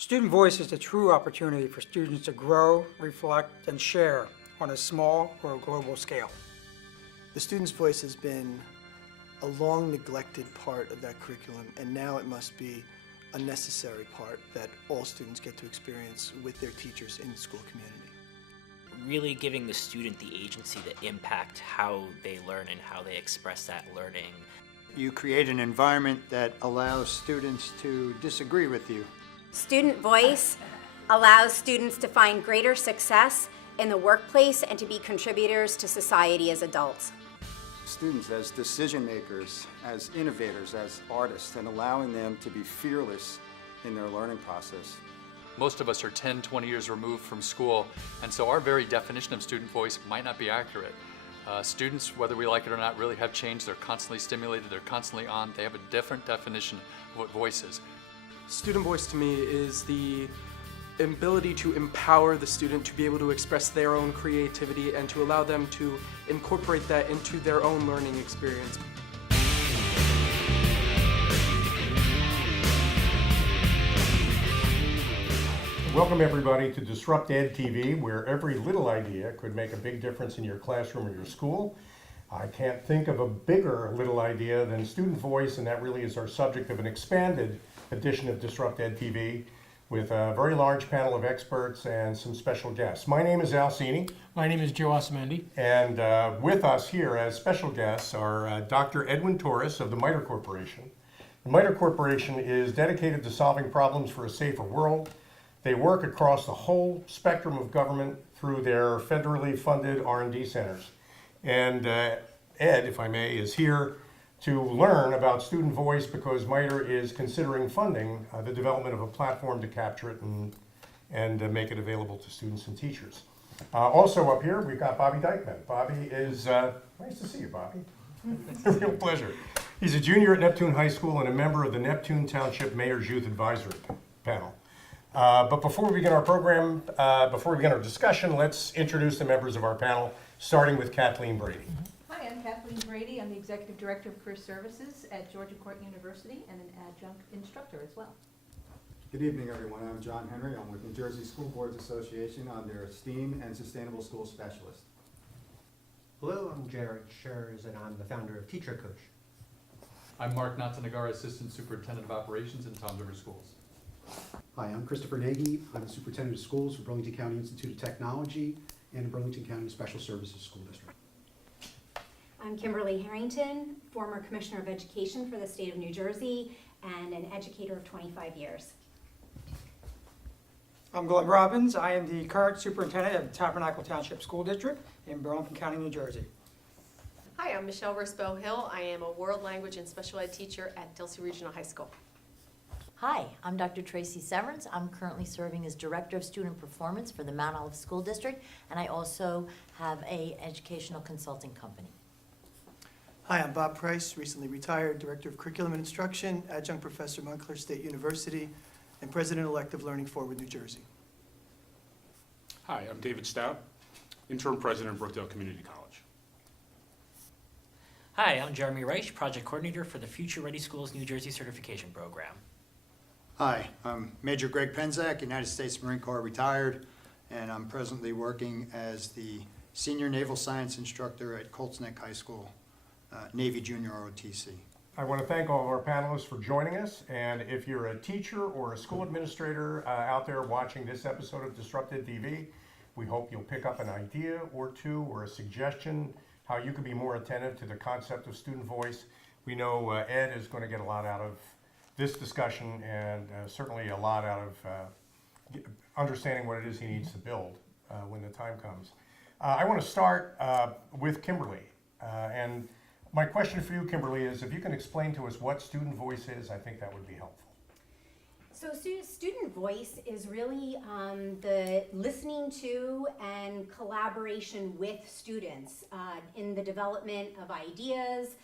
Student voice is the true opportunity for students to grow, reflect, and share on a small or a global scale. The student's voice has been a long neglected part of that curriculum, and now it must be a necessary part that all students get to experience with their teachers in the school community. Really giving the student the agency to impact how they learn and how they express that learning. You create an environment that allows students to disagree with you. Student voice allows students to find greater success in the workplace and to be contributors to society as adults. Students as decision makers, as innovators, as artists, and allowing them to be fearless in their learning process. Most of us are 10, 20 years removed from school, and so our very definition of student voice might not be accurate. Students, whether we like it or not, really have changed. They're constantly stimulated, they're constantly on. They have a different definition of what voice is. Student voice to me is the ability to empower the student to be able to express their own creativity and to allow them to incorporate that into their own learning experience. Welcome everybody to DisruptED TV, where every little idea could make a big difference in your classroom or your school. I can't think of a bigger little idea than student voice, and that really is our subject of an expanded edition of DisruptED TV with a very large panel of experts and some special guests. My name is Al Cini. My name is Joe Osamendi. And with us here as special guests are Dr. Edwin Torres of the MITRE Corporation. The MITRE Corporation is dedicated to solving problems for a safer world. They work across the whole spectrum of government through their federally funded R&D centers. And Ed, if I may, is here to learn about student voice because MITRE is considering funding the development of a platform to capture it and make it available to students and teachers. Also up here, we've got Bobby Dykeman. Bobby is, nice to see you, Bobby. A real pleasure. He's a junior at Neptune High School and a member of the Neptune Township Mayor's Youth Advisory Panel. But before we begin our program, before we begin our discussion, let's introduce the members of our panel, starting with Kathleen Brady. Hi, I'm Kathleen Brady. I'm the Executive Director of Career Services at Georgia Court University and an adjunct instructor as well. Good evening, everyone. I'm John Henry. I'm with New Jersey School Boards Association. I'm their STEAM and Sustainable School Specialist. Hello, I'm Jared Schurz, and I'm the founder of Teacher Coach. I'm Mark Natsanagara, Assistant Superintendent of Operations in Toms River Schools. Hi, I'm Christopher Nagy. I'm the Superintendent of Schools for Burlington County Institute of Technology and the Burlington County Special Services School District. I'm Kimberly Harrington, former Commissioner of Education for the state of New Jersey and an educator of 25 years. I'm Glenn Robbins. I am the current superintendent of the Tabernacle Township School District in Burlington County, New Jersey. Hi, I'm Michelle Rispo Hill. I am a world language and special ed teacher at Delsea Regional High School. Hi, I'm Dr. Tracy Severance. I'm currently serving as Director of Student Performance for the Mount Olive School District, and I also have an educational consulting company. Hi, I'm Bob Price, recently retired Director of Curriculum and Instruction, Adjunct Professor at Montclair State University, and President-elect of Learning Forward New Jersey. Hi, I'm David Stout, Interim President of Brookdale Community College. Hi, I'm Jeremy Reich, Project Coordinator for the Future Ready Schools New Jersey Certification Program. Hi, I'm Major Greg Penzak, United States Marine Corps retired, and I'm presently working as the Senior Naval Science Instructor at Colts Neck High School, Navy Junior ROTC. I want to thank all of our panelists for joining us, and if you're a teacher or a school administrator out there watching this episode of DisruptED TV, we hope you'll pick up an idea or two or a suggestion how you could be more attentive to the concept of student voice. We know Ed is going to get a lot out of this discussion and certainly a lot out of understanding what it is he needs to build when the time comes. I want to start with Kimberly. And my question for you, Kimberly, is if you can explain to us what student voice is, I think that would be helpful. So student voice is really the listening to and collaboration with students in the development of ideas,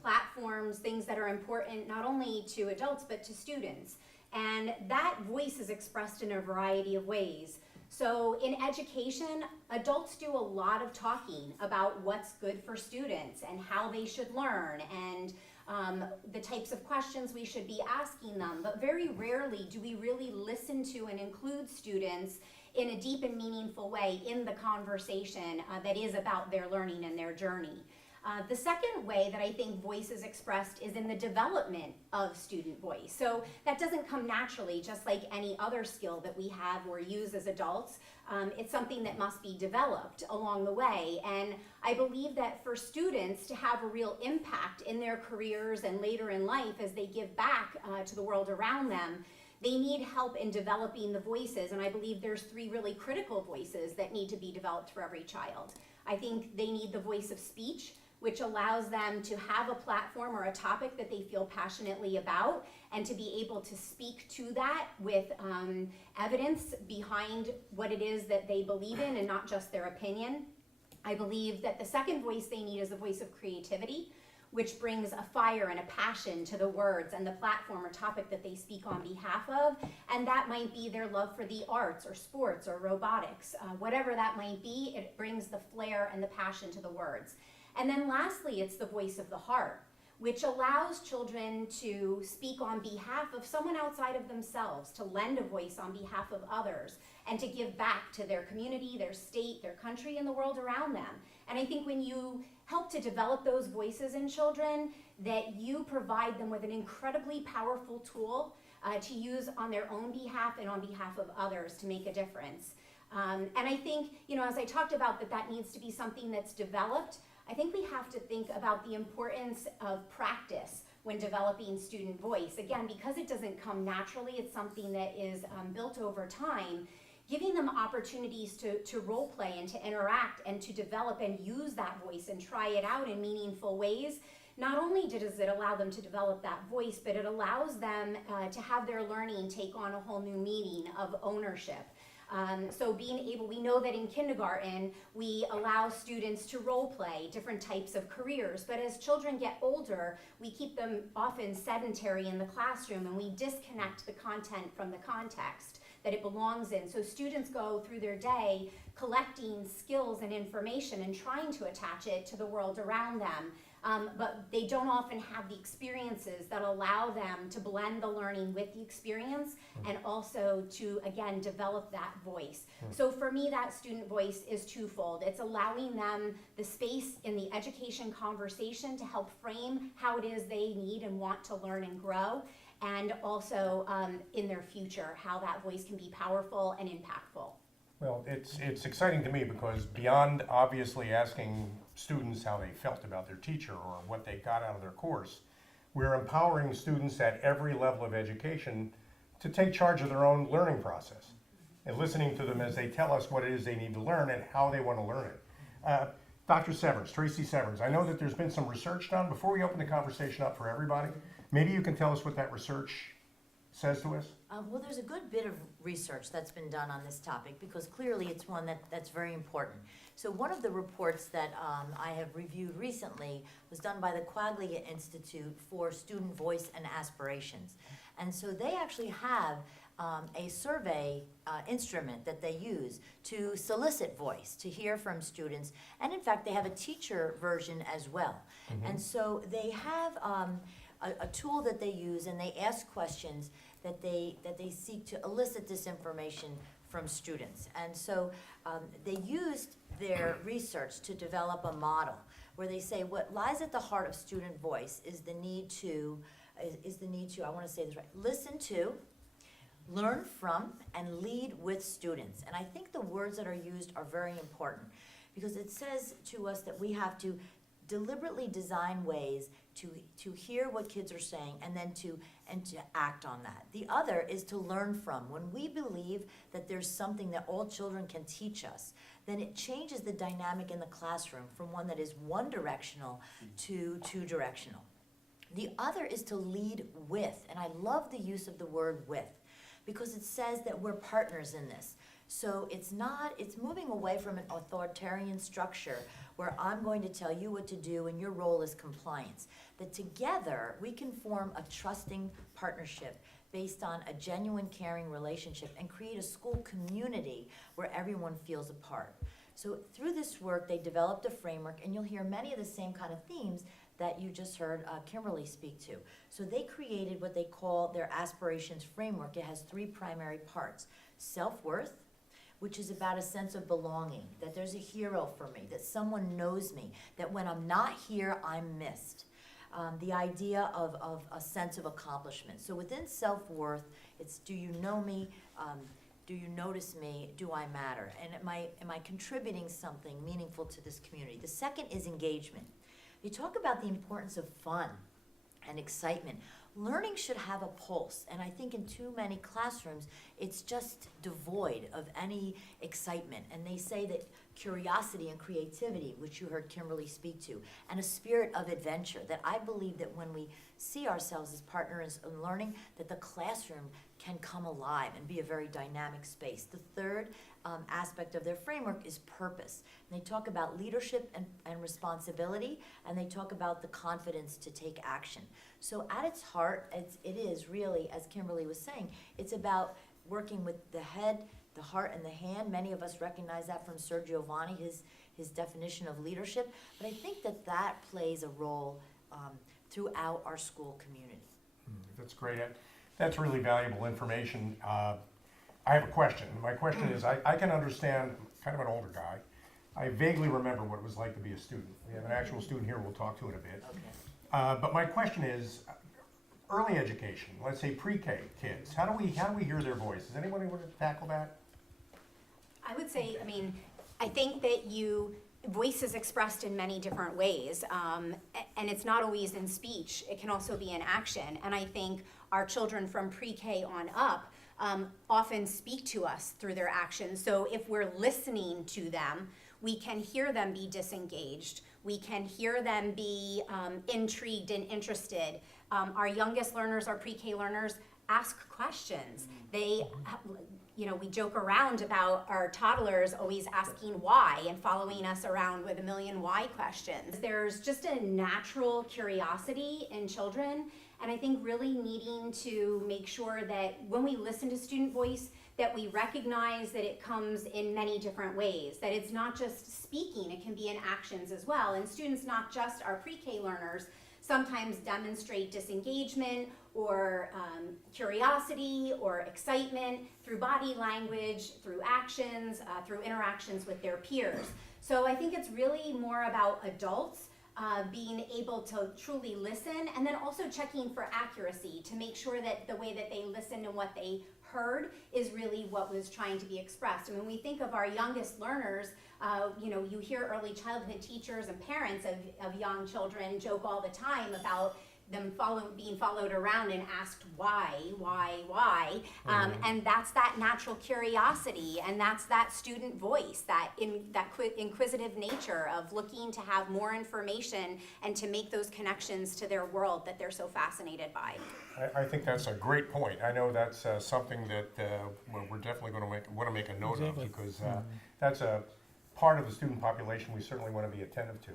platforms, things that are important not only to adults but to students. And that voice is expressed in a variety of ways. So in education, adults do a lot of talking about what's good for students and how they should learn and the types of questions we should be asking them, but very rarely do we really listen to and include students in a deep and meaningful way in the conversation that is about their learning and their journey. The second way that I think voice is expressed is in the development of student voice. So that doesn't come naturally, just like any other skill that we have or use as adults. It's something that must be developed along the way. And I believe that for students to have a real impact in their careers and later in life as they give back to the world around them, they need help in developing the voices. And I believe there's 3 really critical voices that need to be developed for every child. I think they need the voice of speech, which allows them to have a platform or a topic that they feel passionately about and to be able to speak to that with evidence behind what it is that they believe in and not just their opinion. I believe that the second voice they need is the voice of creativity, which brings a fire and a passion to the words and the platform or topic that they speak on behalf of. And that might be their love for the arts or sports or robotics. Whatever that might be, it brings the flair and the passion to the words. And then lastly, it's the voice of the heart, which allows children to speak on behalf of someone outside of themselves, to lend a voice on behalf of others, and to give back to their community, their state, their country, and the world around them. And I think when you help to develop those voices in children, that you provide them with an incredibly powerful tool to use on their own behalf and on behalf of others to make a difference. And I think, as I talked about, that needs to be something that's developed. I think we have to think about the importance of practice when developing student voice. Again, because it doesn't come naturally, it's something that is built over time. Giving them opportunities to role play and to interact and to develop and use that voice and try it out in meaningful ways. Not only does it allow them to develop that voice, but it allows them to have their learning take on a whole new meaning of ownership. So we know that in kindergarten, we allow students to role play different types of careers, but as children get older, we keep them often sedentary in the classroom and we disconnect the content from the context that it belongs in. So students go through their day collecting skills and information and trying to attach it to the world around them. But they don't often have the experiences that allow them to blend the learning with the experience and also to, again, develop that voice. So for me, that student voice is twofold. It's allowing them the space in the education conversation to help frame how it is they need and want to learn and grow, and also in their future, how that voice can be powerful and impactful. Well, it's exciting to me because beyond obviously asking students how they felt about their teacher or what they got out of their course, we're empowering students at every level of education to take charge of their own learning process and listening to them as they tell us what it is they need to learn and how they want to learn it. Dr. Severns, Tracy Severns, I know that there's been some research done. Before we open the conversation up for everybody, maybe you can tell us what that research says to us? Well, there's a good bit of research that's been done on this topic because clearly it's one that's very important. So one of the reports that I have reviewed recently was done by the Quaglia Institute for Student Voice and Aspirations. And so they actually have a survey instrument that they use to solicit voice, to hear from students. And in fact, they have a teacher version as well. And so they have a tool that they use, and they ask questions that they seek to elicit this information from students. And so they used their research to develop a model where they say what lies at the heart of student voice is the need to, I want to say this right, listen to, learn from, and lead with students. And I think the words that are used are very important because it says to us that we have to deliberately design ways to hear what kids are saying and then to act on that. The other is to learn from. When we believe that there's something that all children can teach us, then it changes the dynamic in the classroom from one that is one directional to two directional. The other is to lead with, and I love the use of the word with, because it says that we're partners in this. So it's moving away from an authoritarian structure where I'm going to tell you what to do and your role is compliance. That together we can form a trusting partnership based on a genuine caring relationship and create a school community where everyone feels a part. So through this work, they developed a framework, and you'll hear many of the same kind of themes that you just heard Kimberly speak to. So they created what they call their aspirations framework. It has 3 primary parts: self-worth, which is about a sense of belonging, that there's a hero for me, that someone knows me, that when I'm not here, I'm missed. The idea of a sense of accomplishment. So within self-worth, it's, do you know me? Do you notice me? Do I matter? And am I contributing something meaningful to this community? The second is engagement. You talk about the importance of fun and excitement. Learning should have a pulse, and I think in too many classrooms, it's just devoid of any excitement. And they say that curiosity and creativity, which you heard Kimberly speak to, and a spirit of adventure, that I believe that when we see ourselves as partners in learning, that the classroom can come alive and be a very dynamic space. The third aspect of their framework is purpose. And they talk about leadership and responsibility, and they talk about the confidence to take action. So at its heart, it is really, as Kimberly was saying, it's about working with the head, the heart, and the hand. Many of us recognize that from Sir Giovanni, his definition of leadership. But I think that plays a role throughout our school community. That's great. That's really valuable information. I have a question. My question is, I can understand, kind of an older guy, I vaguely remember what it was like to be a student. We have an actual student here, we'll talk to it a bit. Okay. But my question is, early education, let's say pre-K kids, how do we hear their voice? Does anyone want to tackle that? I would say, I think that voice is expressed in many different ways, and it's not always in speech. It can also be in action. And I think our children from pre-K on up often speak to us through their actions. So if we're listening to them, we can hear them be disengaged. We can hear them be intrigued and interested. Our youngest learners, our pre-K learners, ask questions. They, we joke around about our toddlers always asking why and following us around with a million why questions. There's just a natural curiosity in children, and I think really needing to make sure that when we listen to student voice, that we recognize that it comes in many different ways, that it's not just speaking, it can be in actions as well. And students, not just our pre-K learners, sometimes demonstrate disengagement or curiosity or excitement through body language, through actions, through interactions with their peers. So I think it's really more about adults being able to truly listen, and then also checking for accuracy to make sure that the way that they listened and what they heard is really what was trying to be expressed. And when we think of our youngest learners, you hear early childhood teachers and parents of young children joke all the time about them being followed around and asked why, and that's that natural curiosity, and that's that student voice, that inquisitive nature of looking to have more information and to make those connections to their world that they're so fascinated by. I think that's a great point. I know that's something that we're definitely going to want to make a note of, because that's a part of the student population we certainly want to be attentive to.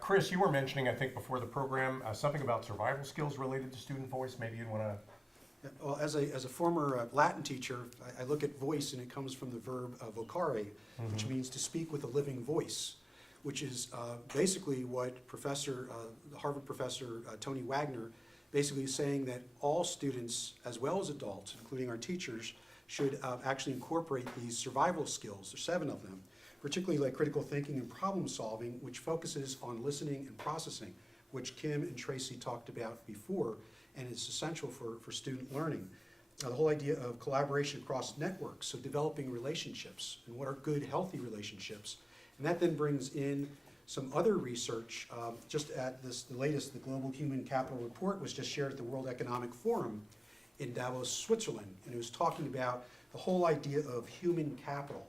Chris, you were mentioning, I think, before the program, something about survival skills related to student voice. Maybe you'd want to... Well, as a former Latin teacher, I look at voice, and it comes from the verb vocare, which means to speak with a living voice, which is basically what Harvard professor Tony Wagner basically is saying, that all students, as well as adults, including our teachers, should actually incorporate these survival skills. There's 7 of them, particularly like critical thinking and problem solving, which focuses on listening and processing, which Kim and Tracy talked about before, and is essential for student learning. The whole idea of collaboration across networks, so developing relationships, and what are good, healthy relationships. And that then brings in some other research. Just at the latest, the Global Human Capital Report was just shared at the World Economic Forum in Davos, Switzerland, and it was talking about the whole idea of human capital.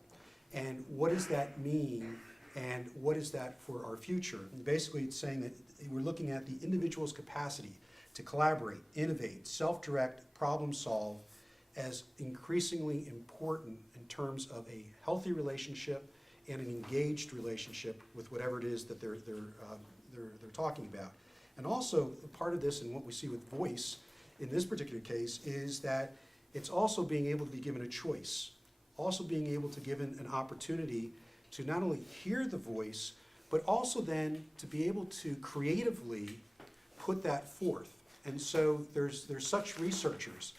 And what does that mean, and what is that for our future? And basically, it's saying that we're looking at the individual's capacity to collaborate, innovate, self-direct, problem solve as increasingly important in terms of a healthy relationship and an engaged relationship with whatever it is that they're talking about. And also, part of this, and what we see with voice in this particular case, is that it's also being able to be given a choice. Also being able to give an opportunity to not only hear the voice, but also then to be able to creatively put that forth. And so there's such researchers,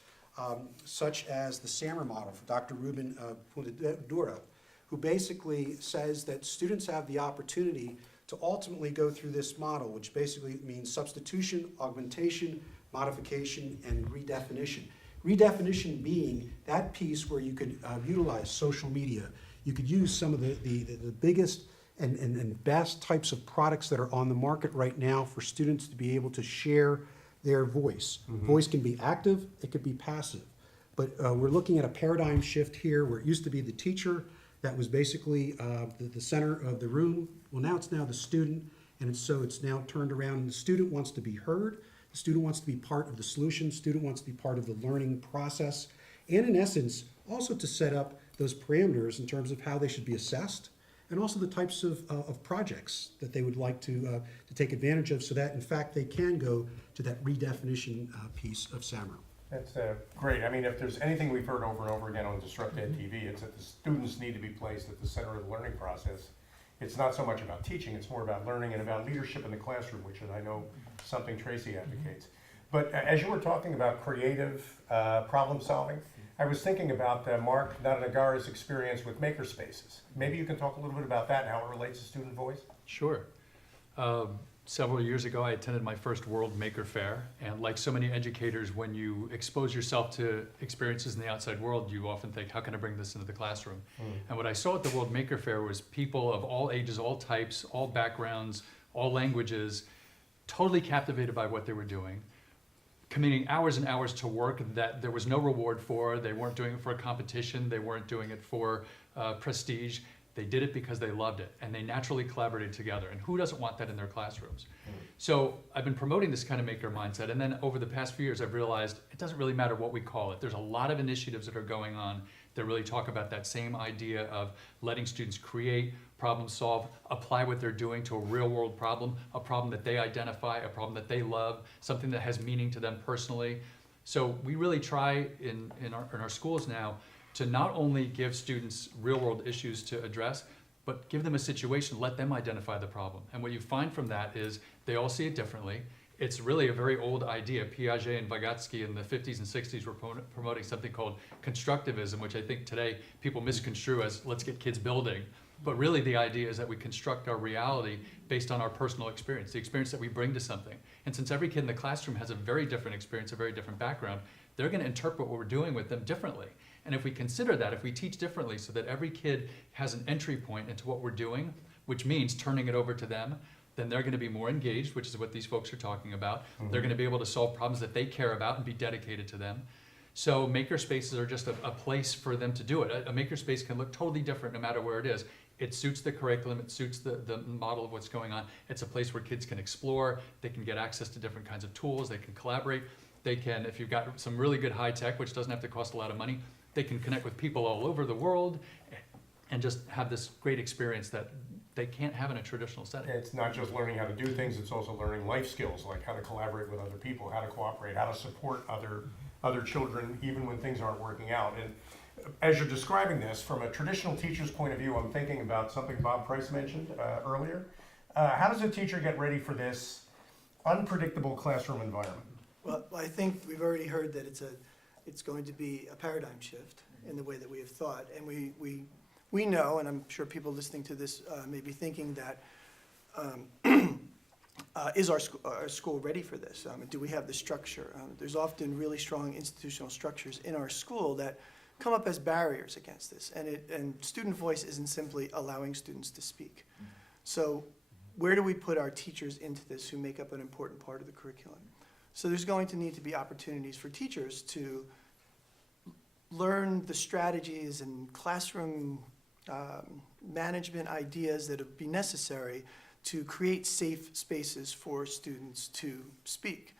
such as the SAMR model for Dr. Ruben Puntaduro, who basically says that students have the opportunity to ultimately go through this model, which basically means substitution, augmentation, modification, and redefinition. Redefinition being that piece where you could utilize social media. You could use some of the biggest and best types of products that are on the market right now for students to be able to share their voice. Voice can be active, it could be passive. But we're looking at a paradigm shift here where it used to be the teacher that was basically the center of the room. Well, now it's the student, and so it's now turned around, and the student wants to be heard. The student wants to be part of the solution. The student wants to be part of the learning process. And in essence, also to set up those parameters in terms of how they should be assessed, and also the types of projects that they would like to take advantage of, so that in fact they can go to that redefinition piece of SAMR. That's great. I mean, if there's anything we've heard over and over again on DisruptED TV, it's that the students need to be placed at the center of the learning process. It's not so much about teaching, it's more about learning and about leadership in the classroom, which I know something Tracy advocates. But as you were talking about creative problem solving, I was thinking about Mark Nadanagara's experience with makerspaces. Maybe you can talk a little bit about that and how it relates to student voice? Sure. Several years ago, I attended my first World Maker Fair, and like so many educators, when you expose yourself to experiences in the outside world, you often think, how can I bring this into the classroom? And what I saw at the World Maker Fair was people of all ages, all types, all backgrounds, all languages, totally captivated by what they were doing, committing hours and hours to work that there was no reward for. They weren't doing it for a competition. They weren't doing it for prestige. They did it because they loved it, and they naturally collaborated together. And who doesn't want that in their classrooms? So I've been promoting this kind of maker mindset, and then over the past few years, I've realized it doesn't really matter what we call it. There's a lot of initiatives that are going on that really talk about that same idea of letting students create, problem solve, apply what they're doing to a real world problem, a problem that they identify, a problem that they love, something that has meaning to them personally. So we really try in our schools now to not only give students real world issues to address, but give them a situation, let them identify the problem. And what you find from that is they all see it differently. It's really a very old idea. Piaget and Vygotsky in the 50s and 60s were promoting something called constructivism, which I think today people misconstrue as let's get kids building. But really the idea is that we construct our reality based on our personal experience, the experience that we bring to something. And since every kid in the classroom has a very different experience, a very different background, they're going to interpret what we're doing with them differently. And if we consider that, if we teach differently so that every kid has an entry point into what we're doing, which means turning it over to them, then they're going to be more engaged, which is what these folks are talking about. They're going to be able to solve problems that they care about and be dedicated to them. So makerspaces are just a place for them to do it. A makerspace can look totally different no matter where it is. It suits the curriculum, it suits the model of what's going on. It's a place where kids can explore, they can get access to different kinds of tools, they can collaborate. They can, if you've got some really good high tech, which doesn't have to cost a lot of money, they can connect with people all over the world and just have this great experience that they can't have in a traditional setting. It's not just learning how to do things, it's also learning life skills, like how to collaborate with other people, how to cooperate, how to support other children, even when things aren't working out. And as you're describing this, from a traditional teacher's point of view, I'm thinking about something Bob Price mentioned earlier. How does a teacher get ready for this unpredictable classroom environment? Well, I think we've already heard that it's going to be a paradigm shift in the way that we have thought. And we know, and I'm sure people listening to this may be thinking that, is our school ready for this? Do we have the structure? There's often really strong institutional structures in our school that come up as barriers against this. And student voice isn't simply allowing students to speak. So where do we put our teachers into this who make up an important part of the curriculum? So there's going to need to be opportunities for teachers to learn the strategies and classroom management ideas that would be necessary to create safe spaces for students to speak.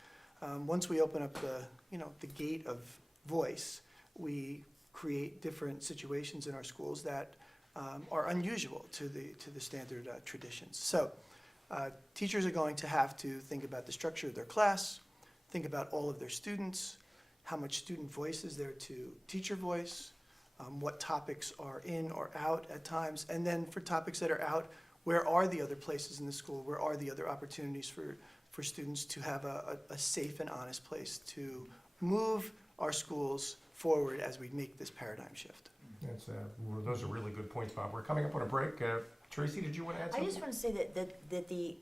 Once we open up the gate of voice, we create different situations in our schools that are unusual to the standard traditions. So teachers are going to have to think about the structure of their class, think about all of their students, how much student voice is there to teacher voice, what topics are in or out at times, and then for topics that are out, where are the other places in the school? Where are the other opportunities for students to have a safe and honest place to move our schools forward as we make this paradigm shift? Well, those are really good points, Bob. We're coming up on a break. Tracy, did you want to add I something? just want to say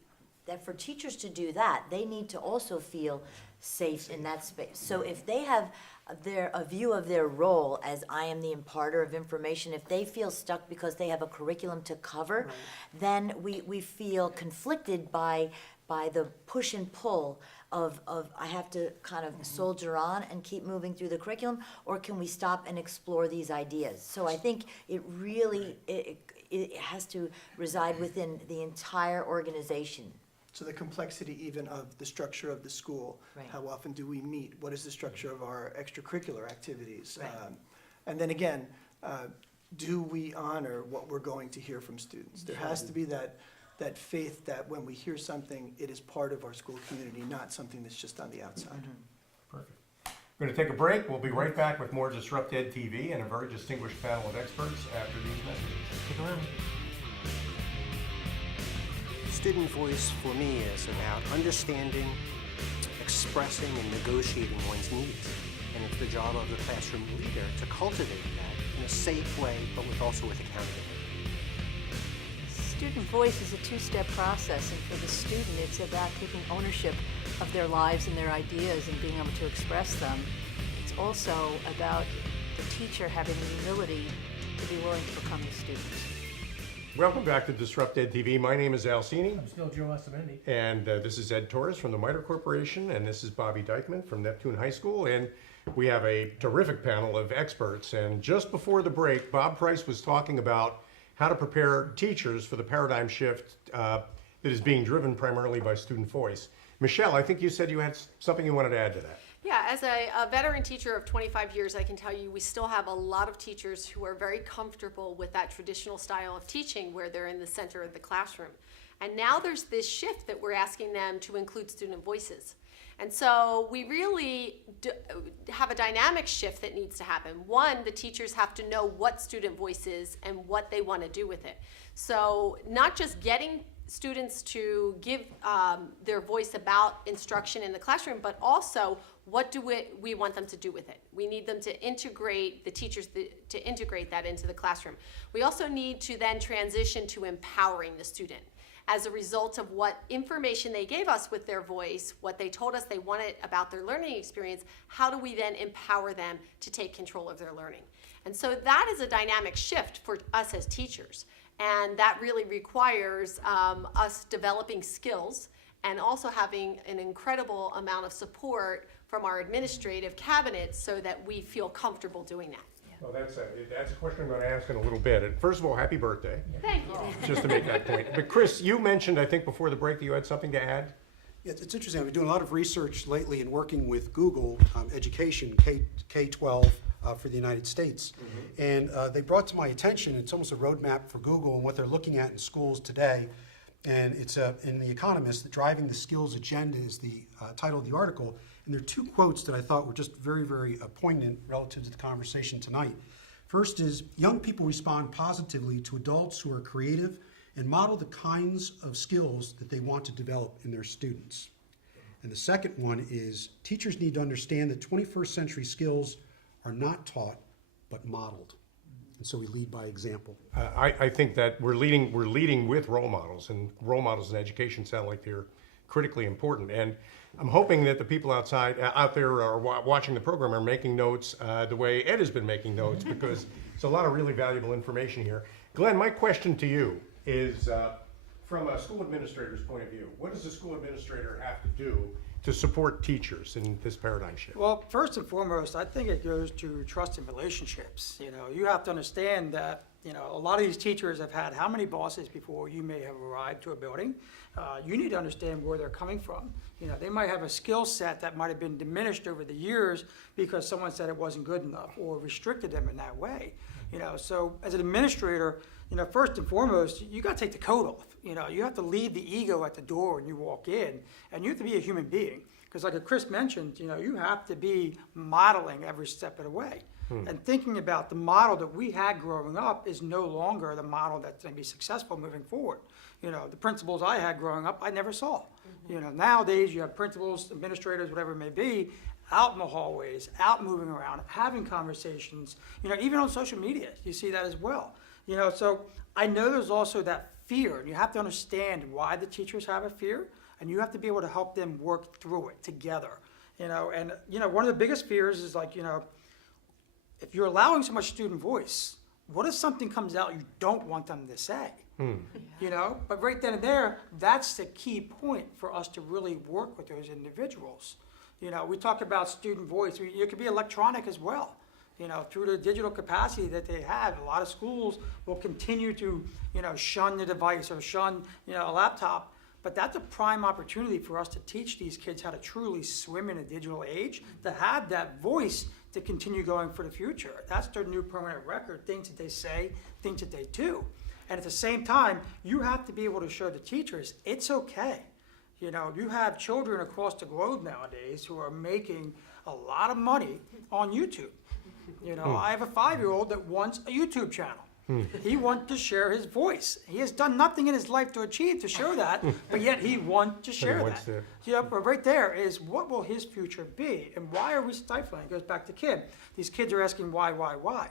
that for teachers to do that, they need to also feel safe in that space. So if they have a view of their role as I am the imparter of information, if they feel stuck because they have a curriculum to cover, then we feel conflicted by the push and pull of I have to kind of soldier on and keep moving through the curriculum, or can we stop and explore these ideas? So I think it really, it has to reside within the entire organization. So the complexity even of the structure of the school. Right. How often do we meet? What is the structure of our extracurricular activities? Right. And then again, do we honor what we're going to hear from students? There has to be that faith that when we hear something, it is part of our school community, not something that's just on the outside. Perfect. We're going to take a break. We'll be right back with more DisruptED TV and a very distinguished panel of experts after these messages. Stick around. Student voice for me is about understanding, expressing, and negotiating one's needs. And it's the job of the classroom leader to cultivate that in a safe way, but also with accountability. Student voice is a two-step process, and for the student, it's about taking ownership of their lives and their ideas and being able to express them. It's also about the teacher having the humility to be willing to become the student. Welcome back to DisruptED TV. My name is Al Cini. I'm still Joe Asamendi. And this is Ed Torres from the MITRE Corporation, and this is Bobby Dykman from Neptune High School. And we have a terrific panel of experts. And just before the break, Bob Price was talking about how to prepare teachers for the paradigm shift that is being driven primarily by student voice. Michelle, I think you said you had something you wanted to add to that. Yeah, as a veteran teacher of 25 years, I can tell you we still have a lot of teachers who are very comfortable with that traditional style of teaching where they're in the center of the classroom. And now there's this shift that we're asking them to include student voices. And so we really have a dynamic shift that needs to happen. One, the teachers have to know what student voice is and what they want to do with it. So not just getting students to give their voice about instruction in the classroom, but also what do we want them to do with it. We need them to integrate, the teachers to integrate that into the classroom. We also need to then transition to empowering the student. As a result of what information they gave us with their voice, what they told us they wanted about their learning experience, how do we then empower them to take control of their learning? And so that is a dynamic shift for us as teachers. And that really requires us developing skills and also having an incredible amount of support from our administrative cabinet so that we feel comfortable doing that. Well, that's a question I'm going to ask in a little bit. And first of all, happy birthday. Thank you. Just to make that point. But Chris, you mentioned, I think, before the break that you had something to add. Yeah, it's interesting. I've been doing a lot of research lately and working with Google Education, K-12 for the United States. And they brought to my attention, it's almost a roadmap for Google and what they're looking at in schools today. And it's in The Economist, Driving the Skills Agenda is the title of the article. And there are two quotes that I thought were just very, very poignant relative to the conversation tonight. First is, young people respond positively to adults who are creative and model the kinds of skills that they want to develop in their students. And the second one is, teachers need to understand that 21st century skills are not taught, but modeled. And so we lead by example. I think that we're leading with role models, and role models in education sound like they're critically important. And I'm hoping that the people out there are watching the program are making notes the way Ed has been making notes, because it's a lot of really valuable information here. Glenn, my question to you is, from a school administrator's point of view, what does a school administrator have to do to support teachers in this paradigm shift? Well, first and foremost, I think it goes to trust and relationships. You have to understand that, a lot of these teachers have had how many bosses before you may have arrived to a building. You need to understand where they're coming from. They might have a skill set that might have been diminished over the years because someone said it wasn't good enough or restricted them in that way. So as an administrator, first and foremost, you got to take the coat off. You have to leave the ego at the door when you walk in, and you have to be a human being. Because like Chris mentioned, you have to be modeling every step of the way. And thinking about the model that we had growing up is no longer the model that's going to be successful moving forward. You know, the principals I had growing up, I never saw. You know, nowadays you have principals, administrators, whatever it may be, out in the hallways, out moving around, having conversations, you know, even on social media, you see that as well. You know, so I know there's also that fear, and you have to understand why the teachers have a fear, and you have to be able to help them work through it together. You know, and, you know, one of the biggest fears is like, you know, if you're allowing so much student voice, what if something comes out you don't want them to say? You know, but right then and there, that's the key point for us to really work with those individuals. You know, we talk about student voice, it could be electronic as well. You know, through the digital capacity that they have, a lot of schools will continue to, you know, shun the device or shun, you know, a laptop. But that's a prime opportunity for us to teach these kids how to truly swim in a digital age, to have that voice to continue going for the future. That's their new permanent record, things that they say, things that they do. And at the same time, you have to be able to show the teachers it's okay. You know, you have children across the globe nowadays who are making a lot of money on YouTube. You know, I have a 5-year-old that wants a YouTube channel. He wants to share his voice. He has done nothing in his life to achieve to show that, but yet he wants to share that. You know, but right there is what will his future be, and why are we stifling? It goes back to Kim. These kids are asking why.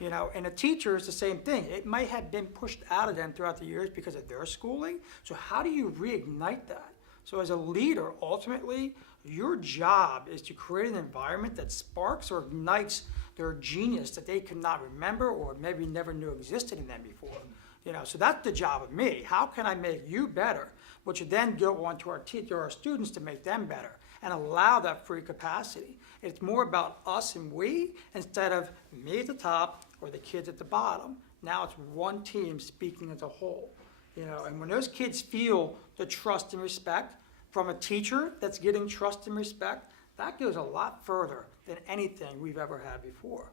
You know, and a teacher is the same thing. It might have been pushed out of them throughout the years because of their schooling. So how do you reignite that? So as a leader, ultimately, your job is to create an environment that sparks or ignites their genius that they could not remember or maybe never knew existed in them before. You know, so that's the job of me. How can I make you better? Which would then go on to our students to make them better and allow that free capacity. It's more about us and we instead of me at the top or the kids at the bottom. Now it's one team speaking as a whole. You know, and when those kids feel the trust and respect from a teacher that's getting trust and respect, that goes a lot further than anything we've ever had before.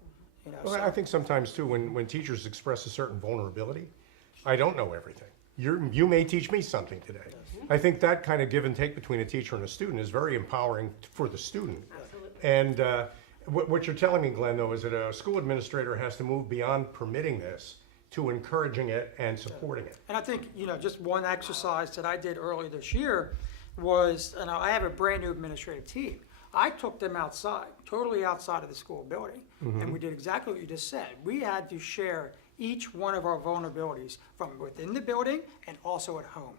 You know, Well, so- I think sometimes too, when teachers express a certain vulnerability, I don't know everything. You may teach me something today. I think that kind of give and take between a teacher and a student is very empowering for the student. And what you're telling me, Glenn, though, is that a school administrator has to move beyond permitting this to encouraging it and supporting it. And I think, you know, just one exercise that I did earlier this year was, you know, I have a brand new administrative team. I took them outside, totally outside of the school building, and we did exactly what you just said. We had to share each one of our vulnerabilities from within the building and also at home.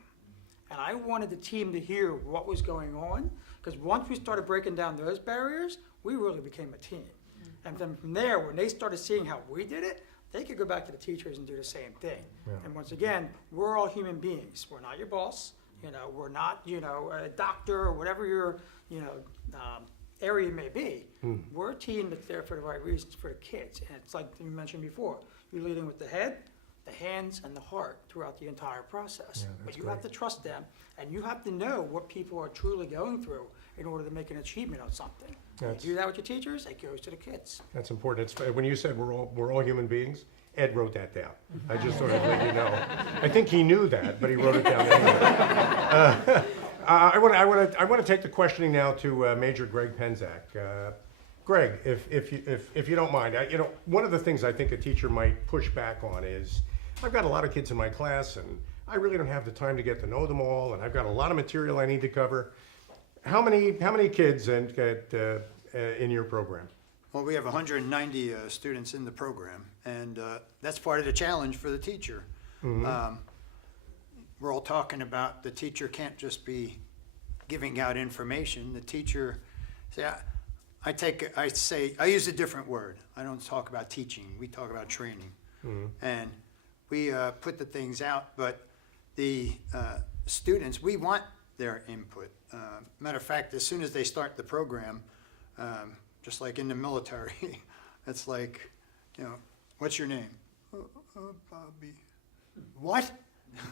And I wanted the team to hear what was going on, because once we started breaking down those barriers, we really became a team. And then from there, when they started seeing how we did it, they could go back to the teachers and do the same thing. And once again, we're all human beings. We're not your boss. You know, we're not, you know, a doctor or whatever your, you know, area may be. We're a team that's there for the right reasons for the kids. And it's like you mentioned before, you're leading with the head, the hands, and the heart throughout the entire process. But you have to trust them, and you have to know what people are truly going through in order to make an achievement on something. You do that with your teachers, it goes to the kids. That's important. When you said we're all human beings, Ed wrote that down. I just sort of let you know. I think he knew that, but he wrote it down anyway. I want to take the questioning now to Major Greg Penzak. Greg, if you don't mind, you know, one of the things I think a teacher might push back on is, I've got a lot of kids in my class, and I really don't have the time to get to know them all, and I've got a lot of material I need to cover. How many kids in your program? Well, we have 190 students in the program, and that's part of the challenge for the teacher. We're all talking about the teacher can't just be giving out information. The teacher, I use a different word. I don't talk about teaching. We talk about training, and we put the things out. But the students, we want their input. Matter of fact, as soon as they start the program, just like in the military, it's like, you know, what's your name? Bobby. What?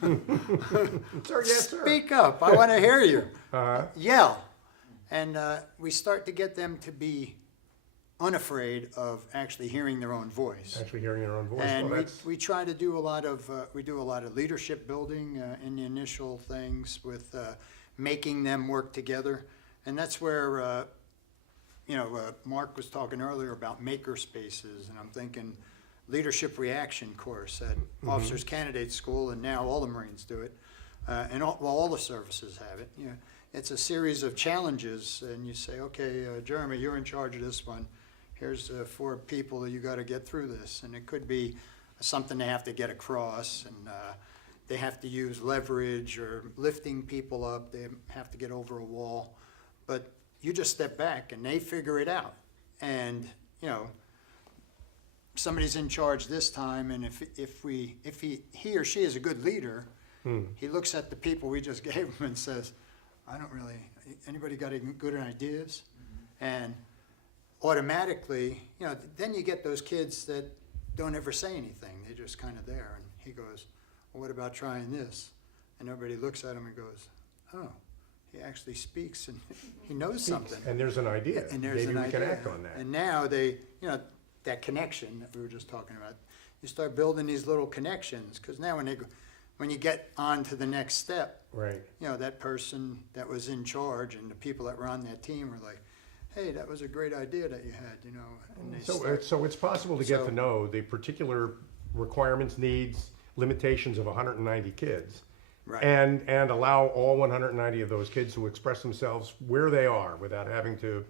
Sir, yes, sir. Speak up. I want to hear you. Yell. And we start to get them to be unafraid of actually hearing their own voice. Actually hearing their own voice. And Well, we try to do a lot of leadership building in the initial things with making them work together. And that's where Mark was talking earlier about maker spaces, and I'm thinking leadership reaction course at Officers Candidate School, and now all the Marines do it, and all the services have it. It's a series of challenges, and you say, okay, Jeremy, you're in charge of this one. Here's 4 people that you got to get through this, and it could be something they have to get across, and they have to use leverage or lifting people up. They have to get over a wall, but you just step back and they figure it out. And somebody's in charge this time, and if he or she is a good leader, he looks at the people we just gave him and says, anybody got any good ideas? And automatically, then you get those kids that don't ever say anything. They're just kind of there. And he goes, well, what about trying this? And everybody looks at him and goes, oh, he actually speaks and he knows something. And there's an idea. And there's Maybe an we can idea. act on that. And now they, that connection that we were just talking about, you start building these little connections, because now when you get on to the next step, right? That person that was in charge and the people that were on that team were like, hey, that was a great idea that you had, And they So it's possible to get to know the particular requirements, needs, limitations of 190 kids. Right. And allow all 190 of those kids to express themselves where they are without having to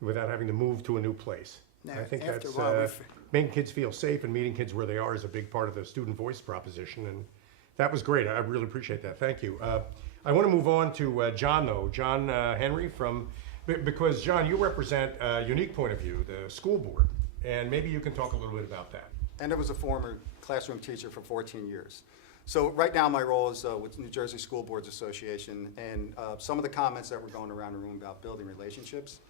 move to a new place. Now, I think after that's a while, making kids feel safe and meeting kids where they are is a big part of the student voice proposition, and that was great. I really appreciate that. Thank you. I want to move on to John, though. John Henry because John, you represent a unique point of view, the school board, and maybe you can talk a little bit about that. And I was a former classroom teacher for 14 years. So right now my role is with New Jersey School Boards Association, and some of the comments that were going around the room about building relationships,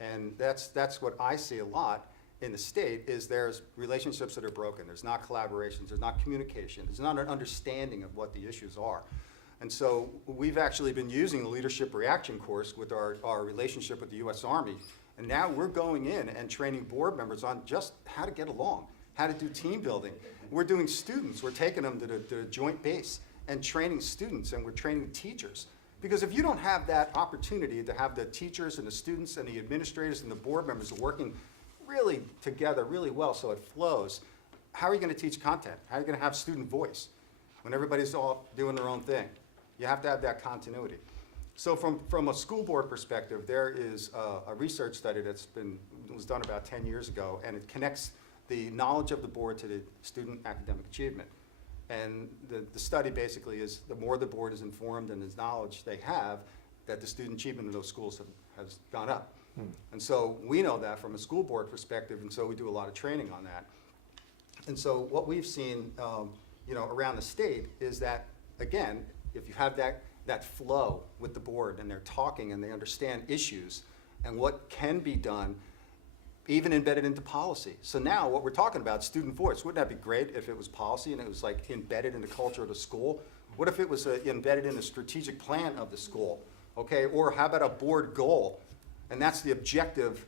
and that's what I see a lot in the state, is there's relationships that are broken. There's not collaborations, there's not communication, there's not an understanding of what the issues are. And so we've actually been using the leadership reaction course with our relationship with the U.S. Army, and now we're going in and training board members on just how to get along, how to do team building. We're doing students, we're taking them to the joint base and training students, and we're training teachers. Because if you don't have that opportunity to have the teachers and the students and the administrators and the board members working really together really well so it flows, how are you going to teach content? How are you going to have student voice when everybody's all doing their own thing? You have to have that continuity. So from a school board perspective, there is a research study was done about 10 years ago, and it connects the knowledge of the board to the student academic achievement. And the study basically is the more the board is informed and the knowledge they have, that the student achievement in those schools has gone up. And so we know that from a school board perspective, and so we do a lot of training on that. And so what we've seen around the state is that, again, if you have that flow with the board and they're talking and they understand issues and what can be done, even embedded into policy. So now what we're talking about, student voice, wouldn't that be great if it was policy and it was like embedded in the culture of the school? What if it was embedded in the strategic plan of the school? Okay, or how about a board goal? And that's the objective,